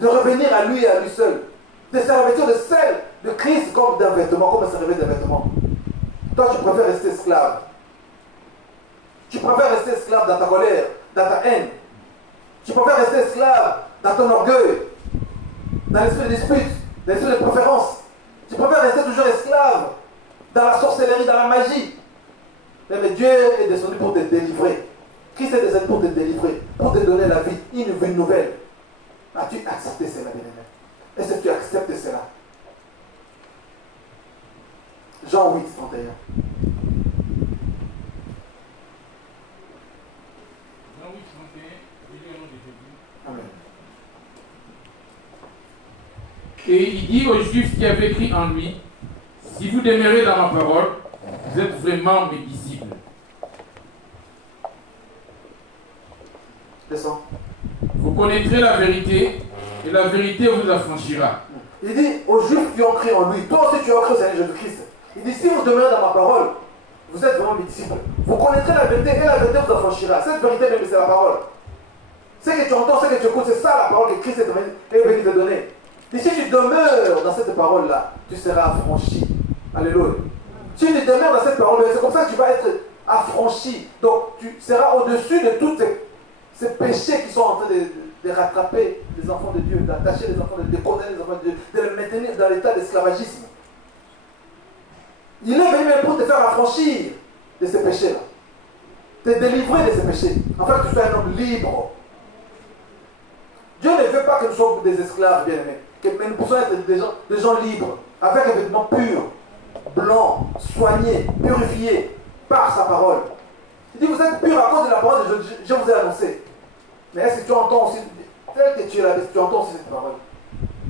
de revenir à lui et à lui seul, de se revêtir de celle de Christ comme d'un vêtement, comme un se revêt d'un vêtement. Toi, tu préfères rester esclave. Tu préfères rester esclave dans ta colère, dans ta haine. Tu préfères rester esclave dans ton orgueil, dans l'esprit de dispute, dans l'esprit de préférence. Tu préfères rester toujours esclave dans la sorcellerie, dans la magie. Mais Dieu est descendu pour te délivrer. Christ est descendu pour te délivrer, pour te donner la vie, une vie nouvelle. As-tu accepté cela, bien-aimé? Est-ce que tu acceptes cela? Jean 8, 31. Amen. Et il dit aux Juifs qui avaient cru en lui, si vous demeurez dans ma parole, vous êtes vraiment mes disciples. Descends. Vous connaîtrez la vérité, et la vérité vous affranchira. Il dit aux Juifs qui ont cru en lui, toi aussi tu as cru au Seigneur Jésus-Christ. Il dit, si vous demeurez dans ma parole, vous êtes vraiment mes disciples. Vous connaîtrez la vérité et la vérité vous affranchira. Cette vérité même, c'est la parole. Ce que tu entends, ce que tu écoutes, c'est ça la parole que Christ est venu te donner. Et si tu demeures dans cette parole-là, tu seras affranchi. Alléluia. Si tu demeures dans cette parole, c'est comme ça que tu vas être affranchi. Donc tu seras au-dessus de tous ces péchés qui sont en train de rattraper les enfants de Dieu, d'attacher les enfants de Dieu, de condamner les enfants de Dieu, de les maintenir dans l'état d'esclavagisme. Il est venu même pour te faire affranchir de ces péchés-là. Te délivrer de ces péchés. Afin que tu sois un homme libre. Dieu ne veut pas que nous soyons des esclaves, bien-aimés. Mais nous pouvons être des gens libres, avec un vêtement pur, blanc, soigné, purifié par sa parole. Il dit, vous êtes purs à cause de la parole que je vous ai annoncée. Mais est-ce que tu entends aussi, tel que tu es là, est-ce que tu entends aussi cette parole?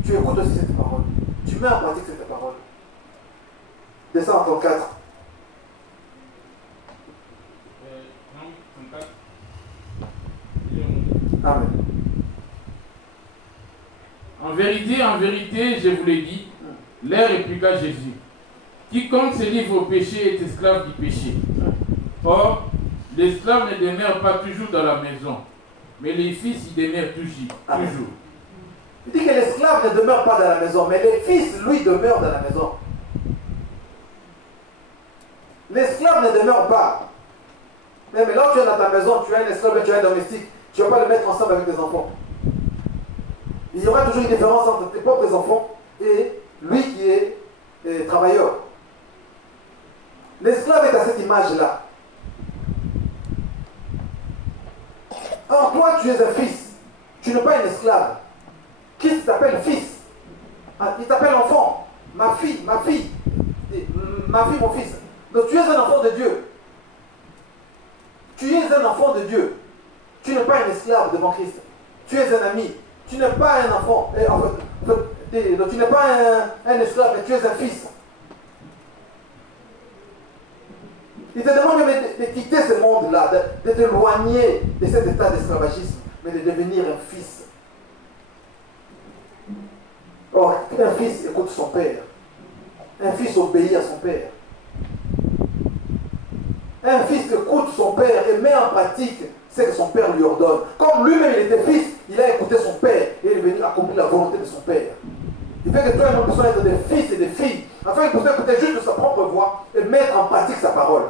Tu écoutes aussi cette parole. Tu mets en pratique cette parole. Descends en 34. Amen. En vérité, je vous l'ai dit, l'heure est plus qu'à Jésus. Quiconque se livre au péché est esclave du péché. Or, l'esclave ne demeure pas toujours dans la maison, mais les fils y demeurent toujours. Il dit que l'esclave ne demeure pas dans la maison, mais les fils, lui, demeurent dans la maison. L'esclave ne demeure pas. Mais là, tu es dans ta maison, tu as un esclave et tu as un domestique. Tu ne vas pas le mettre ensemble avec tes enfants. Il y aura toujours une différence entre tes propres enfants et lui qui est travailleur. L'esclave est à cette image-là. Or, toi, tu es un fils. Tu n'es pas un esclave. Qui t'appelle fils? Il t'appelle enfant. Ma fille, mon fils. Donc, tu es un enfant de Dieu. Tu es un enfant de Dieu. Tu n'es pas un esclave devant Christ. Tu es un ami. Tu n'es pas un enfant. Donc, tu n'es pas un esclave, mais tu es un fils. Il te demande de quitter ce monde-là, de t'éloigner de cet état d'esclavagisme, mais de devenir un fils. Or, un fils écoute son père. Un fils obéit à son père. Un fils écoute son père et met en pratique ce que son père lui ordonne. Comme lui-même il était fils, il a écouté son père et il est venu accomplir la volonté de son père. Il fait que toi et moi, nous devons être des fils et des filles, afin qu'il puisse écouter juste sa propre voix et mettre en pratique sa parole.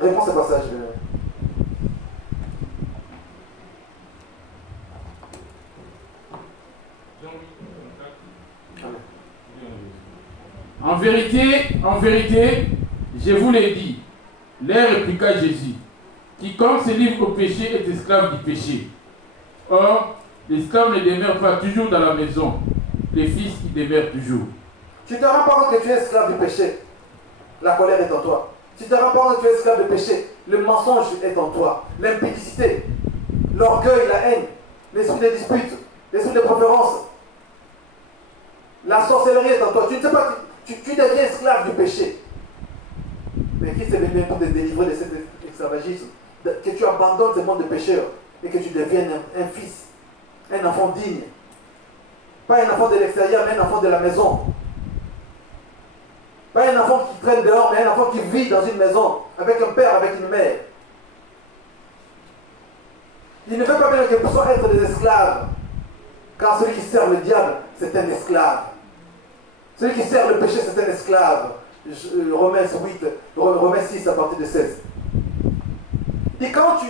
Réponds à ce passage. En vérité, je vous l'ai dit, leur répliqua Jésus, quiconque se livre au péché est esclave du péché. Or, l'esclave ne demeure pas toujours dans la maison, le fils y demeure toujours. Tu te rends pas compte que tu es esclave du péché, la colère est en toi. Tu te rends pas compte que tu es esclave du péché, le mensonge est en toi, l'impudicité, l'orgueil, la haine, l'esprit de dispute, l'esprit de préférence, la sorcellerie est en toi. Tu ne sais pas, tu deviens esclave du péché. Mais qui s'est venu pour te délivrer de cet esclavagisme, que tu abandonnes ce monde de pécheurs et que tu deviennes un fils, un enfant digne. Pas un enfant de l'extérieur, mais un enfant de la maison. Pas un enfant qui traîne dehors, mais un enfant qui vit dans une maison, avec un père, avec une mère. Il ne fait pas bien que nous puissions être des esclaves, car celui qui sert le diable, c'est un esclave. Celui qui sert le péché, c'est un esclave. Romains 8, Romains 6 à partir de 16. Et quand tu...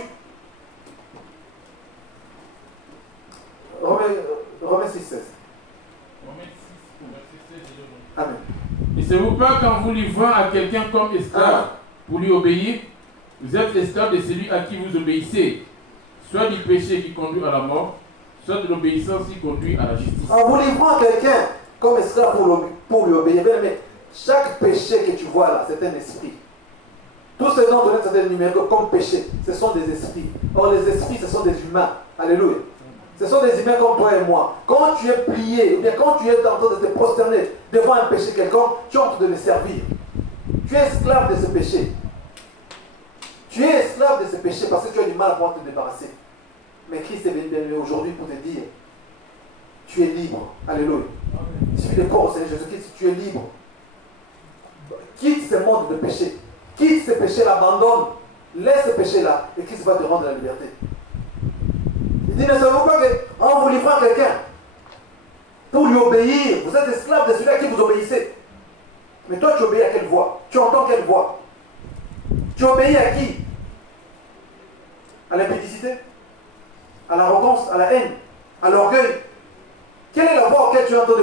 Romains 6, 16. Amen. Ne savez-vous pas qu'en vous livrant à quelqu'un comme esclave pour lui obéir, vous êtes esclave de celui à qui vous obéissez, soit du péché qui conduit à la mort, soit de l'obéissance qui conduit à la justice. En vous livrant à quelqu'un comme esclave pour lui obéir, mais chaque péché que tu vois là, c'est un esprit. Tous ces noms donnés certains numéros comme péché, ce sont des esprits. Or les esprits, ce sont des humains. Alléluia. Ce sont des humains comme toi et moi. Quand tu es plié, ou bien quand tu es en train de te prosterner devant un péché quelconque, tu es en train de le servir. Tu es esclave de ce péché. Tu es esclave de ce péché parce que tu as du mal à pouvoir te débarrasser. Mais Christ est venu aujourd'hui pour te dire, tu es libre. Alléluia. Il suffit de croire au Seigneur Jésus-Christ, tu es libre. Quitte ce monde de péché. Quitte ce péché-là, abandonne. Laisse ce péché-là et Christ va te rendre la liberté. Il dit, ne savez-vous pas qu'en vous livrant à quelqu'un, pour lui obéir, vous êtes esclave de celui à qui vous obéissez. Mais toi, tu obéis à quelle voix? Tu entends quelle voix? Tu obéis à qui? À l'impudicité? À l'arrogance? À la haine? À l'orgueil? Quelle est la voix auquel tu es en train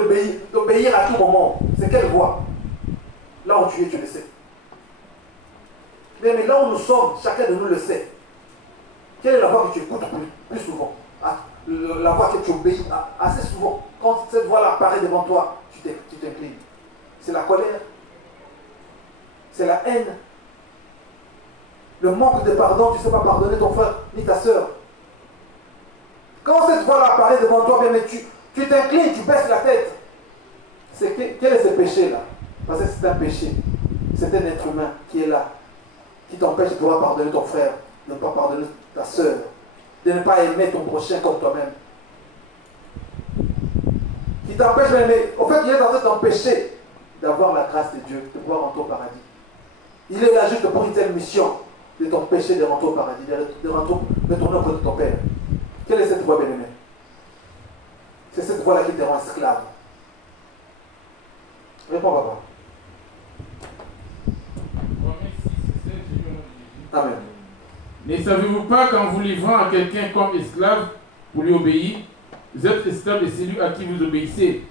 d'obéir à tout moment? C'est quelle voix? Là où tu es, tu le sais. Mais là où nous sommes, chacun de nous le sait. Quelle est la voix que tu écoutes plus souvent? La voix que tu obéis assez souvent. Quand cette voix-là apparaît devant toi, tu t'inclines. C'est la colère. C'est la haine. Le manque de pardon, tu ne sais pas pardonner ton frère ni ta soeur. Quand cette voix-là apparaît devant toi, mais tu t'inclines, tu baisses la tête. Quel est ce péché-là? Parce que c'est un péché. C'est un être humain qui est là, qui t'empêche de pouvoir pardonner ton frère, de ne pas pardonner ta soeur, de ne pas aimer ton prochain comme toi-même. Qui t'empêche, mais au fait, il est en train de t'empêcher d'avoir la grâce de Dieu, de pouvoir rentrer au paradis. Il est là juste pour une telle mission, de t'empêcher de rentrer au paradis, de retourner auprès de ton Père. Quelle est cette voie, bien-aimée? C'est cette voie-là qui te rend esclave. Réponds, papa. Amen. Ne savez-vous pas qu'en vous livrant à quelqu'un comme esclave pour lui obéir, vous êtes esclave de celui à qui vous obéissez,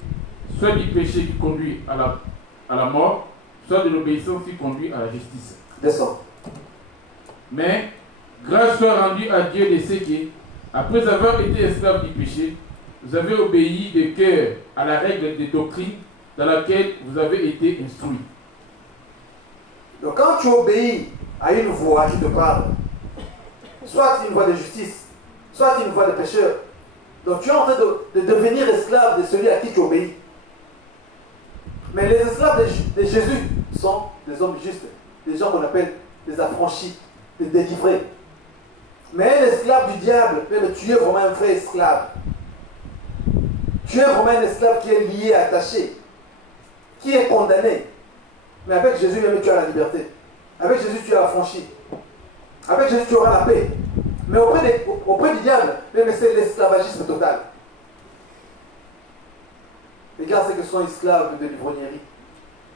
soit du péché qui conduit à la mort, soit de l'obéissance qui conduit à la justice. Descends. Mais grâce soit rendue à Dieu de ce qui, après avoir été esclave du péché, vous avez obéi de cœur à la règle de doctrine dans laquelle vous avez été instruit. Donc quand tu obéis à une voix qui te parle, soit une voix de justice, soit une voix de pécheur, donc tu es en train de devenir esclave de celui à qui tu obéis. Mais les esclaves de Jésus sont des hommes justes, des gens qu'on appelle des affranchis, des délivrés. Mais un esclave du diable, tu es vraiment un vrai esclave. Tu es vraiment un esclave qui est lié, attaché, qui est condamné. Mais avec Jésus, même tu as la liberté. Avec Jésus, tu as affranchi. Avec Jésus, tu auras la paix. Mais auprès du diable, même c'est l'esclavagisme total. Regarde ceux qui sont esclaves de l'ivrognerie.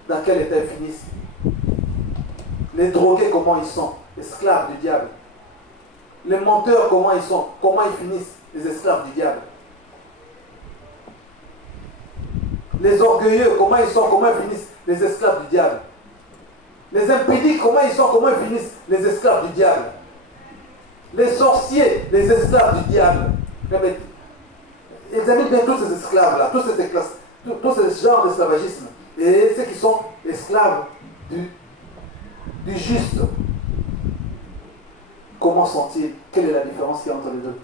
Dans quel état ils finissent? Les drogués, comment ils sont? Esclaves du diable. Les menteurs, comment ils sont? Comment ils finissent? Les esclaves du diable. Les orgueilleux, comment ils sont? Comment ils finissent? Les esclaves du diable. Les impudiques, comment ils sont? Comment ils finissent? Les esclaves du diable. Les sorciers, les esclaves du diable. Examine bien tous ces esclaves-là, tous ces genres d'esclavagisme. Et ceux qui sont esclaves du juste. Comment sont-ils? Quelle est la différence qu'il y a entre les deux?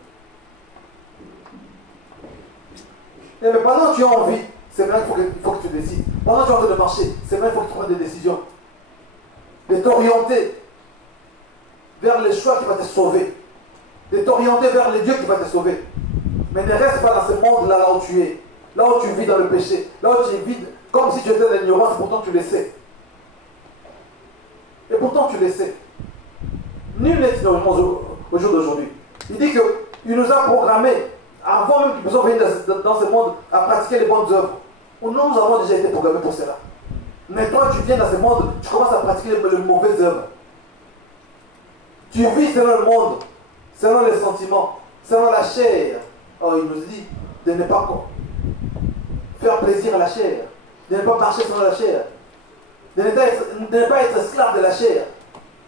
Mais pendant que tu as envie, c'est vrai qu'il faut que tu décides. Pendant que tu es en train de marcher, c'est vrai qu'il faut que tu prennes des décisions. De t'orienter vers le choix qui va te sauver. De t'orienter vers le Dieu qui va te sauver. Mais ne reste pas dans ce monde-là, là où tu es. Là où tu vis dans le péché. Là où tu vis comme si tu étais dans l'ignorance, pourtant tu le sais. Et pourtant tu le sais. Nul n'est ignorant au jour d'aujourd'hui. Il dit qu'il nous a programmés, avant même que nous soyons venus dans ce monde, à pratiquer les bonnes œuvres. Nous avons déjà été programmés pour cela. Mais toi, tu viens dans ce monde, tu commences à pratiquer les mauvaises œuvres. Tu vis selon le monde, selon les sentiments, selon la chair. Oh, il nous dit de ne pas faire plaisir à la chair, de ne pas marcher selon la chair, de ne pas être esclave de la chair,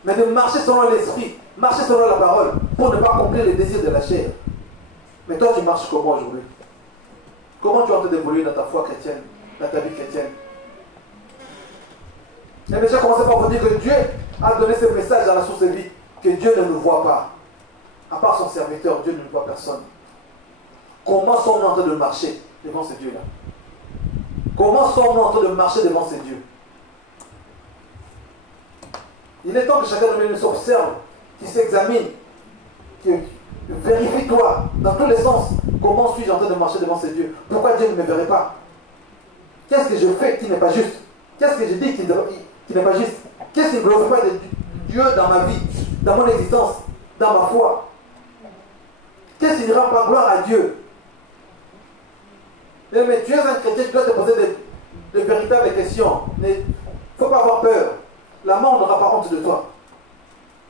mais de marcher selon l'esprit, marcher selon la parole, pour ne pas accomplir les désirs de la chair. Mais toi, tu marches comment aujourd'hui? Comment tu es en train d'évoluer dans ta foi chrétienne, dans ta vie chrétienne? Et bien, j'ai commencé par vous dire que Dieu a donné ce message dans la source de vie, que Dieu ne nous voit pas. À part son serviteur, Dieu ne voit personne. Comment sommes-nous en train de marcher devant ce Dieu-là? Comment sommes-nous en train de marcher devant ce Dieu? Il est temps que chacun de nous s'observe, qu'il s'examine, que vérifie-toi dans tous les sens. Comment suis-je en train de marcher devant ce Dieu? Pourquoi Dieu ne me verrait pas? Qu'est-ce que je fais qui n'est pas juste? Qu'est-ce que je dis qui n'est pas juste? Qu'est-ce qui ne glorifie pas Dieu dans ma vie, dans mon existence, dans ma foi? Qu'est-ce qui ne rend pas gloire à Dieu? Mais tu es un chrétien, tu dois te poser de véritables questions. Il ne faut pas avoir peur. La mort n'aura pas honte de toi.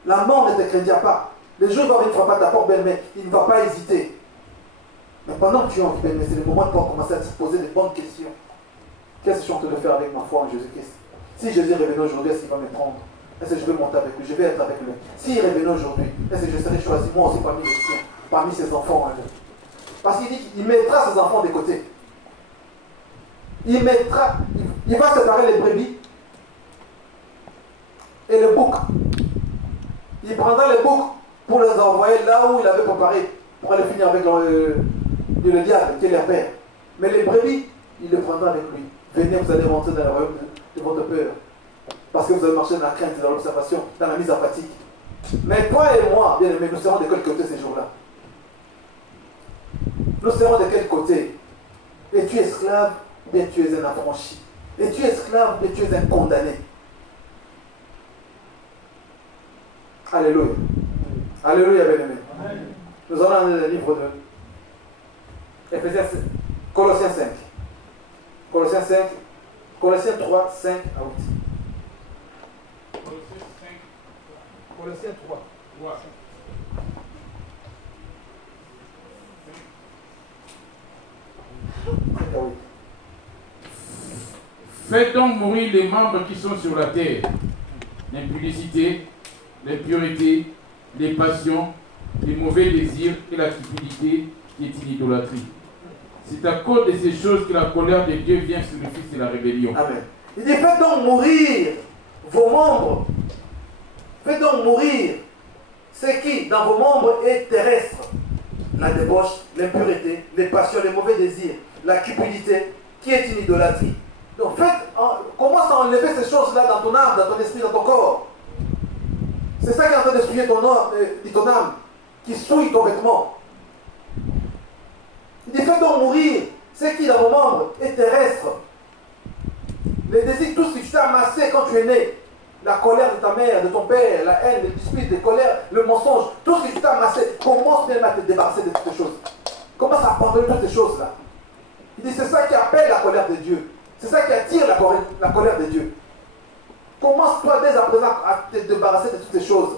La mort ne te craindra pas. Le jour où il va venir frapper à ta porte, mais il ne va pas hésiter. Mais pendant que tu es en vie, c'est le moment de pouvoir commencer à te poser de bonnes questions. Qu'est-ce que je suis en train de faire avec ma foi en Jésus-Christ? Si Jésus revenait aujourd'hui, est-ce qu'il va me prendre? Est-ce que je vais monter avec lui? Je vais être avec lui. S'il revenait aujourd'hui, est-ce que je serai choisi moi aussi parmi les siens, parmi ses enfants? Parce qu'il dit qu'il mettra ses enfants de côté. Il va séparer les brebis et le bouc. Il prendra les boucs pour les envoyer là où il avait préparé pour aller finir avec le diable qui est leur père. Mais les brebis, il les prendra avec lui. Venez, vous allez rentrer dans le royaume de votre peur. Parce que vous allez marcher dans la crainte, dans l'observation, dans la mise en pratique. Mais toi et moi, bien aimés, nous serons de quel côté ces jours-là? Nous serons de quel côté? Es-tu esclave? Bien, tu es un affranchi. Es-tu esclave? Bien, tu es un condamné. Alléluia. Alléluia, bien-aimé. Nous allons dans le livre de Colossiens 5. Colossiens 5. Colossiens 3, 5 à 8. Colossiens 3. Faites donc mourir les membres qui sont sur la terre, l'impudicité, l'impureté, les passions, les mauvais désirs et la cupidité qui est une idolâtrie. C'est à cause de ces choses que la colère de Dieu vient sur le fils de la rébellion. Amen. Il dit, faites donc mourir vos membres. Faites donc mourir ce qui, dans vos membres, est terrestre. La débauche, l'impureté, les passions, les mauvais désirs, la cupidité, qui est une idolâtrie. Donc commence à enlever ces choses-là dans ton âme, dans ton esprit, dans ton corps. C'est ça qui est en train de souiller ton âme, qui souille ton vêtement. Il dit, faites donc mourir ce qui, dans vos membres, est terrestre. les désirs, tout ce que tu t'es amassé quand tu es né, la colère de ta mère, de ton père, la haine, les disputes, les colères, le mensonge, tout ce que tu t'es amassé, commence bien à te débarrasser de toutes ces choses. Commence à abandonner toutes ces choses-là. Il dit, c'est ça qui appelle la colère de Dieu. C'est ça qui attire la colère de Dieu. Commence-toi dès à présent à te débarrasser de toutes ces choses.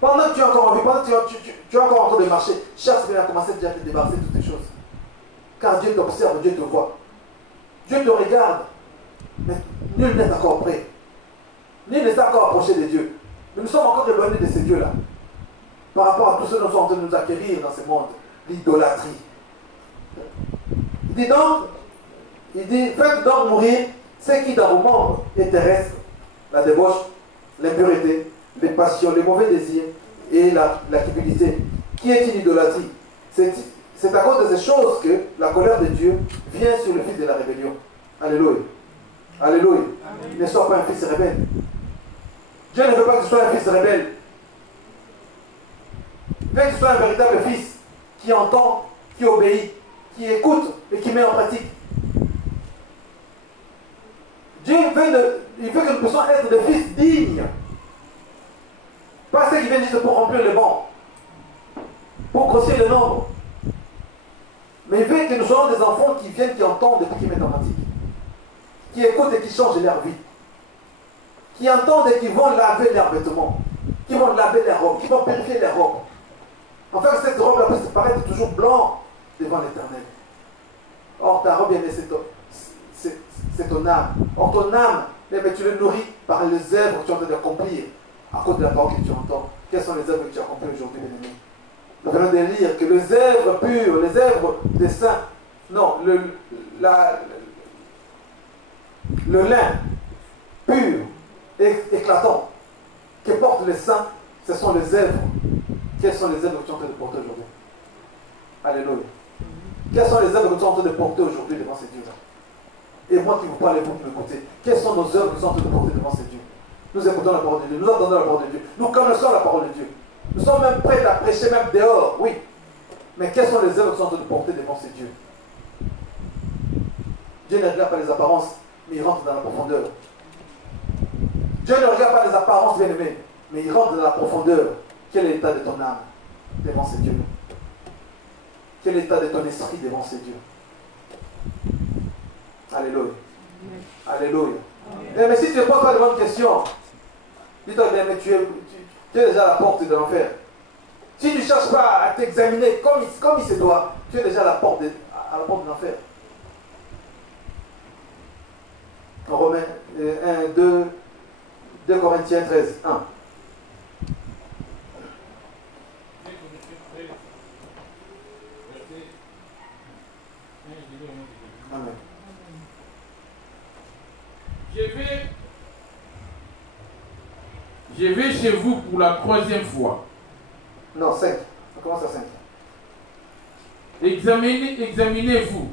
Pendant que tu es encore en vie, pendant que tu es encore en train de marcher, cherche bien à commencer déjà à te débarrasser de toutes ces choses. Car Dieu t'observe, Dieu te voit. Dieu te regarde. Mais nul n'est encore prêt. Nul ne s'est encore approché de Dieu. Mais nous sommes encore éloignés de ces dieux-là. Par rapport à tout ce que nous sommes en train de nous acquérir dans ce monde. L'idolâtrie. Il dit, faites donc mourir ce qui dans vos membres est terrestre, la débauche, l'impureté, les passions, les mauvais désirs et la cupidité, qui est une idolâtrie. C'est à cause de ces choses que la colère de Dieu vient sur le fils de la rébellion. Alléluia. Alléluia. Ne sois pas un fils rebelle. Dieu ne veut pas que tu sois un fils rebelle. Il veut que tu sois un véritable fils qui entend, qui obéit, qui écoute et qui met en pratique. Dieu veut que nous puissions être des fils dignes. Pas ceux qui viennent juste pour remplir les bancs, pour grossir le nombre. Mais il veut que nous soyons des enfants qui viennent, qui entendent et qui mettent en pratique. Qui écoutent et qui changent leur vie. Qui entendent et qui vont laver leurs vêtements. Qui vont laver leurs robes, qui vont purifier leurs robes. Enfin, cette robe-là peut paraître toujours blanc devant l'Éternel. Or, ta robe, c'est ton âme. Or, ton âme, mais tu le nourris par les œuvres que tu es en train d'accomplir à cause de la parole que tu entends. Quelles sont les œuvres que tu accomplis aujourd'hui, bien-aimé? Nous venons de lire que les œuvres pures, les œuvres des saints, non, le lin pur et éclatant que portent les saints, ce sont les œuvres. Quelles sont les œuvres que tu es en train de porter aujourd'hui? Alléluia. Quelles sont les œuvres que tu es en train de porter aujourd'hui devant ces dieux-là? Et moi qui vous parle et vous qui m'écoutez, quelles sont nos œuvres que nous sommes en train de porter devant ces dieux? Nous écoutons la parole de Dieu, nous entendons la parole de Dieu, nous connaissons la parole de Dieu. Nous sommes même prêts à prêcher même dehors, oui. Mais quelles sont les œuvres que nous sommes en train de porter devant ces dieux? Dieu ne regarde pas les apparences, mais il rentre dans la profondeur. Dieu ne regarde pas les apparences, bien aimés, mais il rentre dans la profondeur. Quel est l'état de ton âme devant ces dieux? Quel est l'état de ton esprit devant ces dieux? Alléluia. Alléluia. Mais si tu ne poses pas de bonnes questions, dis-toi bien, mais tu es déjà à la porte de l'enfer. Si tu ne cherches pas à t'examiner comme il se doit, tu es déjà à la porte de l'enfer. En Romains 2 Corinthiens 13, 1. Amen. Je vais chez vous pour la 3e fois. Non, 5. On commence à 5. Examinez-vous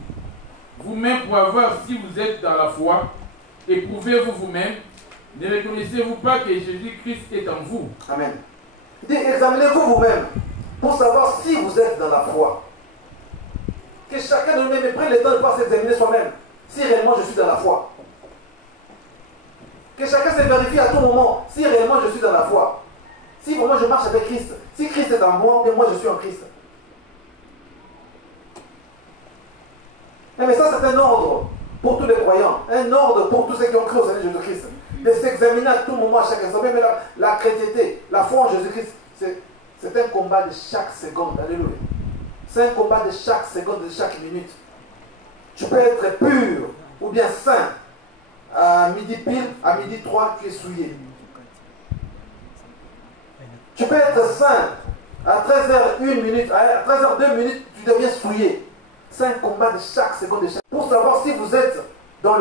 vous-même pour voir si vous êtes dans la foi. Éprouvez-vous vous-même. Ne reconnaissez-vous pas que Jésus-Christ est en vous? Amen. Il dit, examinez-vous vous-même pour savoir si vous êtes dans la foi. Que chacun de nous-mêmes prenne le temps de pouvoir s'examiner soi-même. Si réellement je suis dans la foi. Que chacun se vérifie à tout moment si réellement je suis dans la foi. Si vraiment je marche avec Christ. Si Christ est en moi, bien moi je suis en Christ. Mais ça c'est un ordre pour tous les croyants. Un ordre pour tous ceux qui ont cru au Seigneur Jésus-Christ. De s'examiner à tout moment, à chaque instant. Même la chrétienté, la foi en Jésus-Christ, c'est un combat de chaque seconde. Alléluia. C'est un combat de chaque seconde, de chaque minute. Tu peux être pur ou bien saint. À midi pile, à midi 3, tu es souillé. Tu peux être saint. À 13h01 minute, à 13h02 minutes, tu deviens souillé. C'est un combat de chaque seconde, de chaque... Pour savoir si vous êtes dans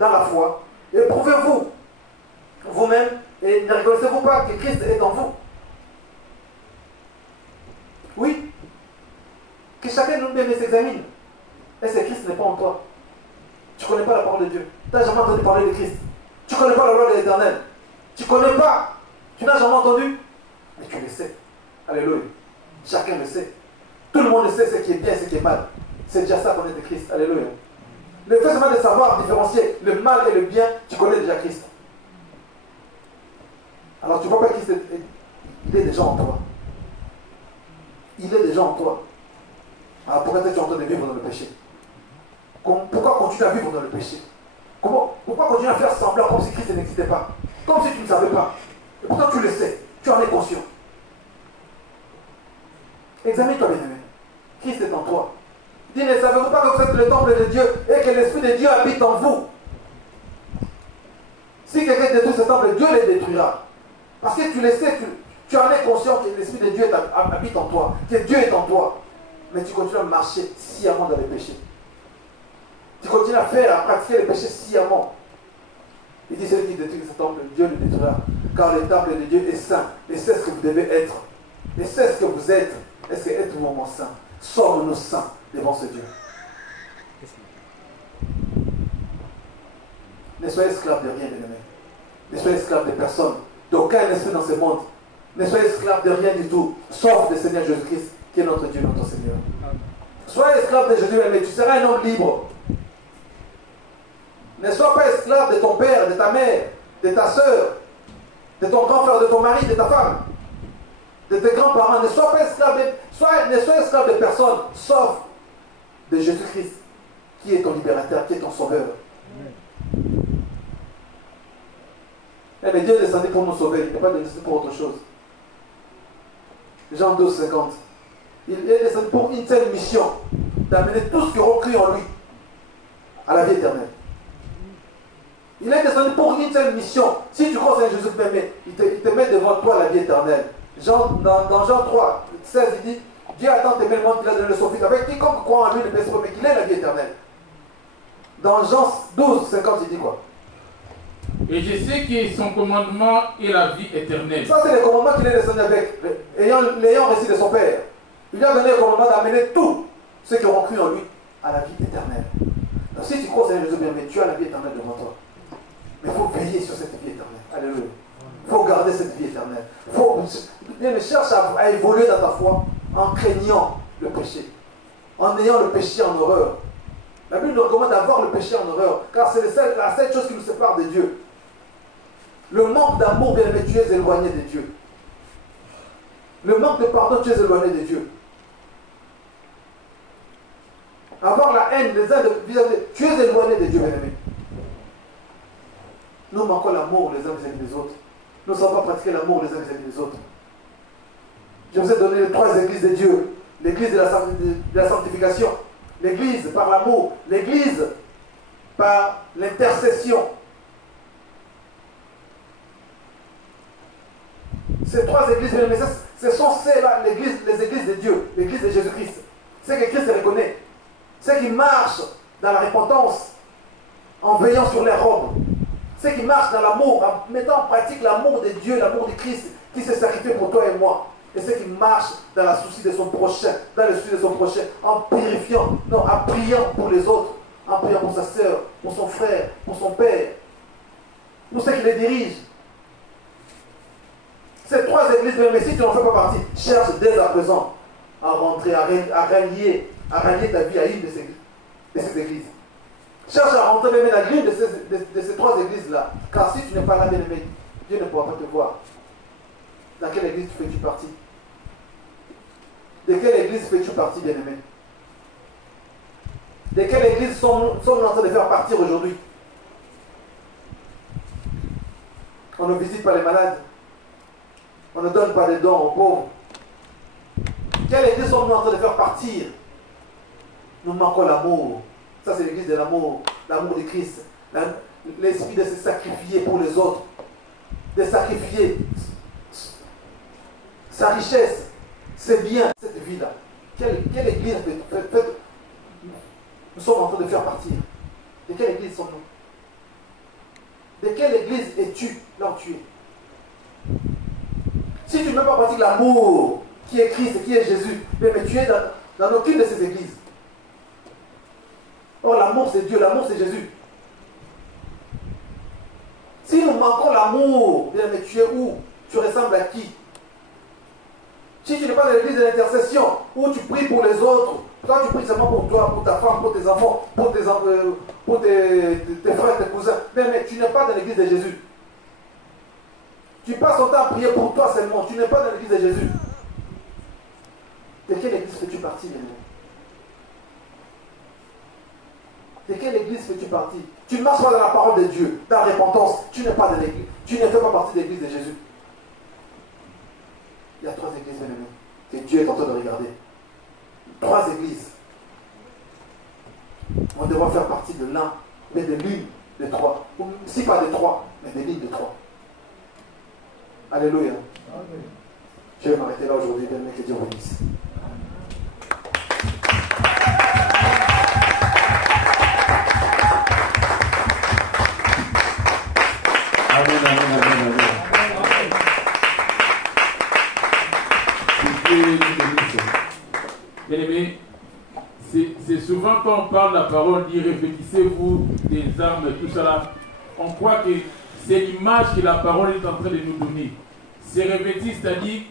la foi, éprouvez-vous vous-même et ne reconnaissez-vous pas que Christ est en vous. Oui. Que chacun de nous-mêmes s'examine. Est-ce que Christ n'est pas en toi? Tu ne connais pas la parole de Dieu. Tu n'as jamais entendu parler de Christ. Tu ne connais pas la loi de l'Éternel. Tu ne connais pas. Tu n'as jamais entendu. Mais tu le sais. Alléluia. Chacun le sait. Tout le monde le sait ce qui est bien et ce qui est mal. C'est déjà ça qu'on est de Christ. Alléluia. Le fait seulement de savoir différencier le mal et le bien, tu connais déjà Christ. Alors tu vois pas Christ, il est déjà en toi. Il est déjà en toi. Alors pourquoi tu es en train de vivre dans le péché? Pourquoi continuer à vivre dans le péché? Pourquoi continuer à faire semblant comme si Christ n'existait pas? Comme si tu ne savais pas. Et pourtant tu le sais, tu en es conscient. Examine-toi, bien-aimé. Christ est en toi. Dis, ne savez-vous pas que vous êtes le temple de Dieu et que l'Esprit de Dieu habite en vous? Si quelqu'un détruit ce temple, Dieu le détruira. Parce que tu le sais, tu en es conscient que l'Esprit de Dieu habite en toi, que Dieu est en toi. Mais tu continues à marcher sciemment dans les péchés. Tu continues à pratiquer les péchés sciemment. Il dit, celui qui détruit ce temple, Dieu le détruira. Car le temple de Dieu est saint. Et c'est ce que vous devez être. Et c'est ce que vous êtes. Est-ce que êtes-vous vraiment saint? Sommes-nous saints devant ce Dieu? Ne soyez esclaves de rien, bien-aimés. Ne soyez esclaves de personne, d'aucun esprit dans ce monde. Ne soyez esclaves de rien du tout, sauf du Seigneur Jésus-Christ, qui est notre Dieu, notre Seigneur. Soyez esclaves de Jésus, mais tu seras un homme libre. Ne sois pas esclave de ton père, de ta mère, de ta soeur, de ton grand frère, de ton mari, de ta femme, de tes grands-parents. Ne sois pas esclave ne sois esclave de personne, sauf de Jésus-Christ, qui est ton libérateur, qui est ton sauveur. Mais Dieu est descendu pour nous sauver, il n'est pas descendu pour autre chose. Jean 12, 50. Il est descendu pour une seule mission, d'amener tous ceux qui auront cru en lui à la vie éternelle. Il est descendu pour une seule mission. Si tu crois en Jésus, il te met devant toi la vie éternelle. Dans Jean 3, 16, il dit, Dieu a tant aimé le monde qu'il a donné le son fils, avec quiconque croit en lui ne péche pas, mais qu'il ait la vie éternelle. Dans Jean 12, 50, il dit quoi? Et je sais que son commandement est la vie éternelle. Ça, c'est le commandement qu'il est descendu avec, l'ayant reçu de son Père. Il lui a donné le commandement d'amener tous ceux qui auront cru en lui à la vie éternelle. Donc, si tu crois au Seigneur Jésus, bien, mais tu as la vie éternelle devant toi. Mais il faut veiller sur cette vie éternelle. Alléluia. Il faut garder cette vie éternelle. Il cherche à évoluer dans ta foi en craignant le péché, en ayant le péché en horreur. La Bible nous recommande d'avoir le péché en horreur, car c'est la seule chose qui nous sépare de Dieu. Le manque d'amour, bien aimé, tu es éloigné de Dieu. Le manque de pardon, tu es éloigné de Dieu. Avoir la haine les uns vis-à-vis, tu es éloigné de Dieu, bien aimé. Nous manquons l'amour les uns vis-à-vis des autres. Nous ne savons pas pratiquer l'amour les uns vis-à-vis des autres. Je vous ai donné les 3 églises de Dieu. L'église de la sanctification, l'église par l'amour, l'église par l'intercession. Ces 3 églises, mais ce sont celles-là, les églises de Dieu, l'église de Jésus-Christ. C'est que Christ reconnaît. C'est qui marchent dans la repentance, en veillant sur les robes. C'est qui marchent dans l'amour, en mettant en pratique l'amour de Dieu, l'amour de Christ, qui s'est sacrifié pour toi et moi. Et c'est qui marche dans la souci de son prochain, dans le souci de son prochain, en purifiant, non, en priant pour les autres, en priant pour sa soeur, pour son frère, pour son père, pour ceux qui les dirigent. Ces 3 églises, mais si tu n'en fais pas partie, cherche dès à présent à rentrer, à rallier ta vie à une de ces églises. Cherche à rentrer même dans l'une de ces 3 églises-là. Car si tu n'es pas là, bien aimé, Dieu ne pourra pas te voir. Dans quelle église fais-tu partie? De quelle église fais-tu partie, bien-aimé? De quelle église sommes-nous en train de faire partir aujourd'hui? On ne visite pas les malades. On ne donne pas de dons aux pauvres. Quelle église sommes-nous en train de faire partir? Nous manquons l'amour. Ça, c'est l'église de l'amour. L'amour de Christ. L'esprit de se sacrifier pour les autres. De sacrifier sa richesse, c'est bien cette vie-là. Quelle église nous sommes en train de faire partir? De quelle église sommes-nous? De quelle église es-tu là où tu es? Si tu ne veux pas pratiquer l'amour qui est Christ et qui est Jésus, mais tu es dans aucune de ces églises. Or, l'amour c'est Dieu, l'amour c'est Jésus. Si nous manquons l'amour, bien, mais tu es où? Tu ressembles à qui? Si tu n'es pas dans l'église de l'intercession, où tu pries pour les autres, Toi, tu pries seulement pour toi, pour ta femme, pour tes enfants, pour tes frères, tes cousins. Mais tu n'es pas dans l'église de Jésus. Tu passes ton temps à prier pour toi seulement. Tu n'es pas dans l'église de Jésus. De quelle église fais-tu partie, bien-aimé? De quelle église fais-tu partie? Tu ne marches pas dans la parole de Dieu, dans la repentance. Tu n'es pas dans l'église. Tu ne fais pas partie de l'église de Jésus. Il y a 3 églises, bien-aimé, que Dieu est en train de regarder. 3 églises. On devra faire partie de l'un, mais de l'une des 3. Si pas de 3, mais de l'une des 3. Alléluia. Amen. Je vais m'arrêter là aujourd'hui, bien que Dieu vous bénisse. Amen, amen, amen, amen. Bien-aimés, c'est souvent quand on parle la parole, dit revêtissez-vous des armes et tout cela. On croit que c'est l'image que la parole est en train de nous donner. C'est revêtir, c'est-à-dire